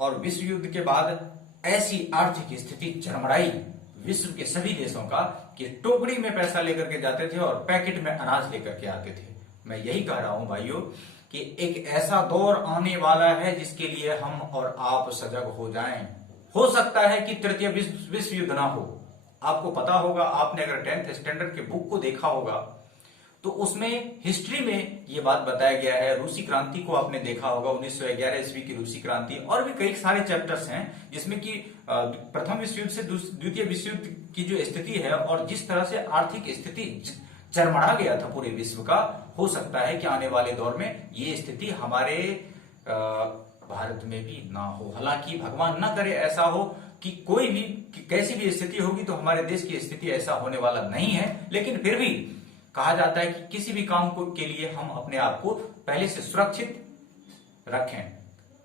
और विश्व युद्ध के बाद ऐसी आर्थिक स्थिति चरमराई विश्व के सभी देशों का कि टोकरी में पैसा लेकर के जाते थे और पैकेट में अनाज लेकर के आते थे। मैं यही कह रहा हूं भाइयों कि एक ऐसा दौर आने वाला है जिसके लिए हम और आप सजग हो जाएं। हो सकता है कि तृतीय विश्व युद्ध ना हो। आपको पता होगा, आपने अगर 10th स्टैंडर्ड के बुक को देखा होगा तो उसमें हिस्ट्री में ये बात बताया गया है। रूसी क्रांति को आपने देखा होगा, 1911 ईस्वी की रूसी क्रांति, और भी कई सारे चैप्टर्स हैं जिसमें कि प्रथम विश्व युद्ध से द्वितीय विश्व युद्ध की जो स्थिति है और जिस तरह से आर्थिक स्थिति चरमरा गया था पूरे विश्व का, हो सकता है कि आने वाले दौर में ये स्थिति हमारे भारत में भी ना हो। हालांकि भगवान ना करे ऐसा हो कि कोई भी कैसी भी स्थिति होगी, तो हमारे देश की स्थिति ऐसा होने वाला नहीं है। लेकिन फिर भी कहा जाता है कि किसी भी काम को के लिए हम अपने आप को पहले से सुरक्षित रखें।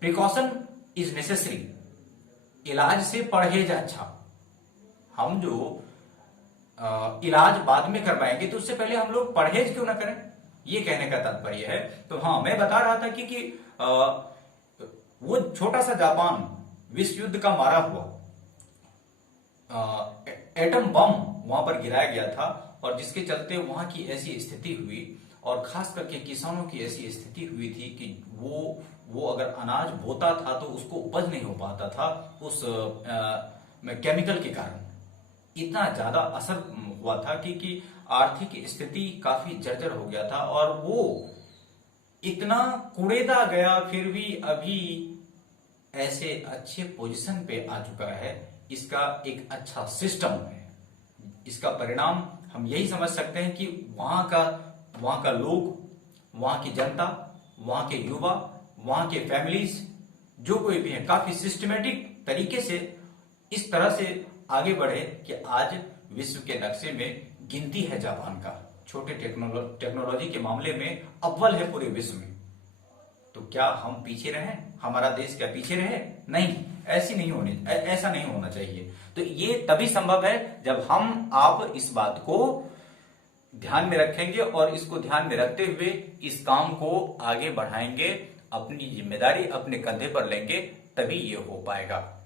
Precaution is necessary. इलाज से परहेज अच्छा। हम जो इलाज बाद में करवाएंगे तो उससे पहले हम लोग परहेज क्यों ना करें, ये कहने का तात्पर्य है। तो हाँ, मैं बता रहा था कि वो छोटा सा जापान विश्व युद्ध का मारा हुआ एटम बम वहां पर गिराया गया था और जिसके चलते वहां की ऐसी स्थिति हुई और खास करके किसानों की ऐसी स्थिति हुई थी कि वो अगर अनाज बोता था तो उसको उपज नहीं हो पाता था उस केमिकल के कारण। इतना ज्यादा असर हुआ था कि आर्थिक स्थिति काफी जर्जर हो गया था और वो इतना कुड़ेदा गया, फिर भी अभी ऐसे अच्छे पोजीशन पे आ चुका है। इसका एक अच्छा सिस्टम है। इसका परिणाम हम यही समझ सकते हैं कि वहां का लोग, वहां की जनता, वहां के युवा, वहां के फैमिलीज, जो कोई भी है, काफी सिस्टमेटिक तरीके से इस तरह से आगे बढ़े कि आज विश्व के नक्शे में गिनती है जापान का। छोटे टेक्नोलॉजी के मामले में अव्वल है पूरे विश्व में। तो क्या हम पीछे रहे? हमारा देश क्या पीछे रहे? नहीं, ऐसा नहीं होना चाहिए। तो ये तभी संभव है जब हम आप इस बात को ध्यान में रखेंगे और इसको ध्यान में रखते हुए इस काम को आगे बढ़ाएंगे, अपनी जिम्मेदारी अपने कंधे पर लेंगे, तभी ये हो पाएगा।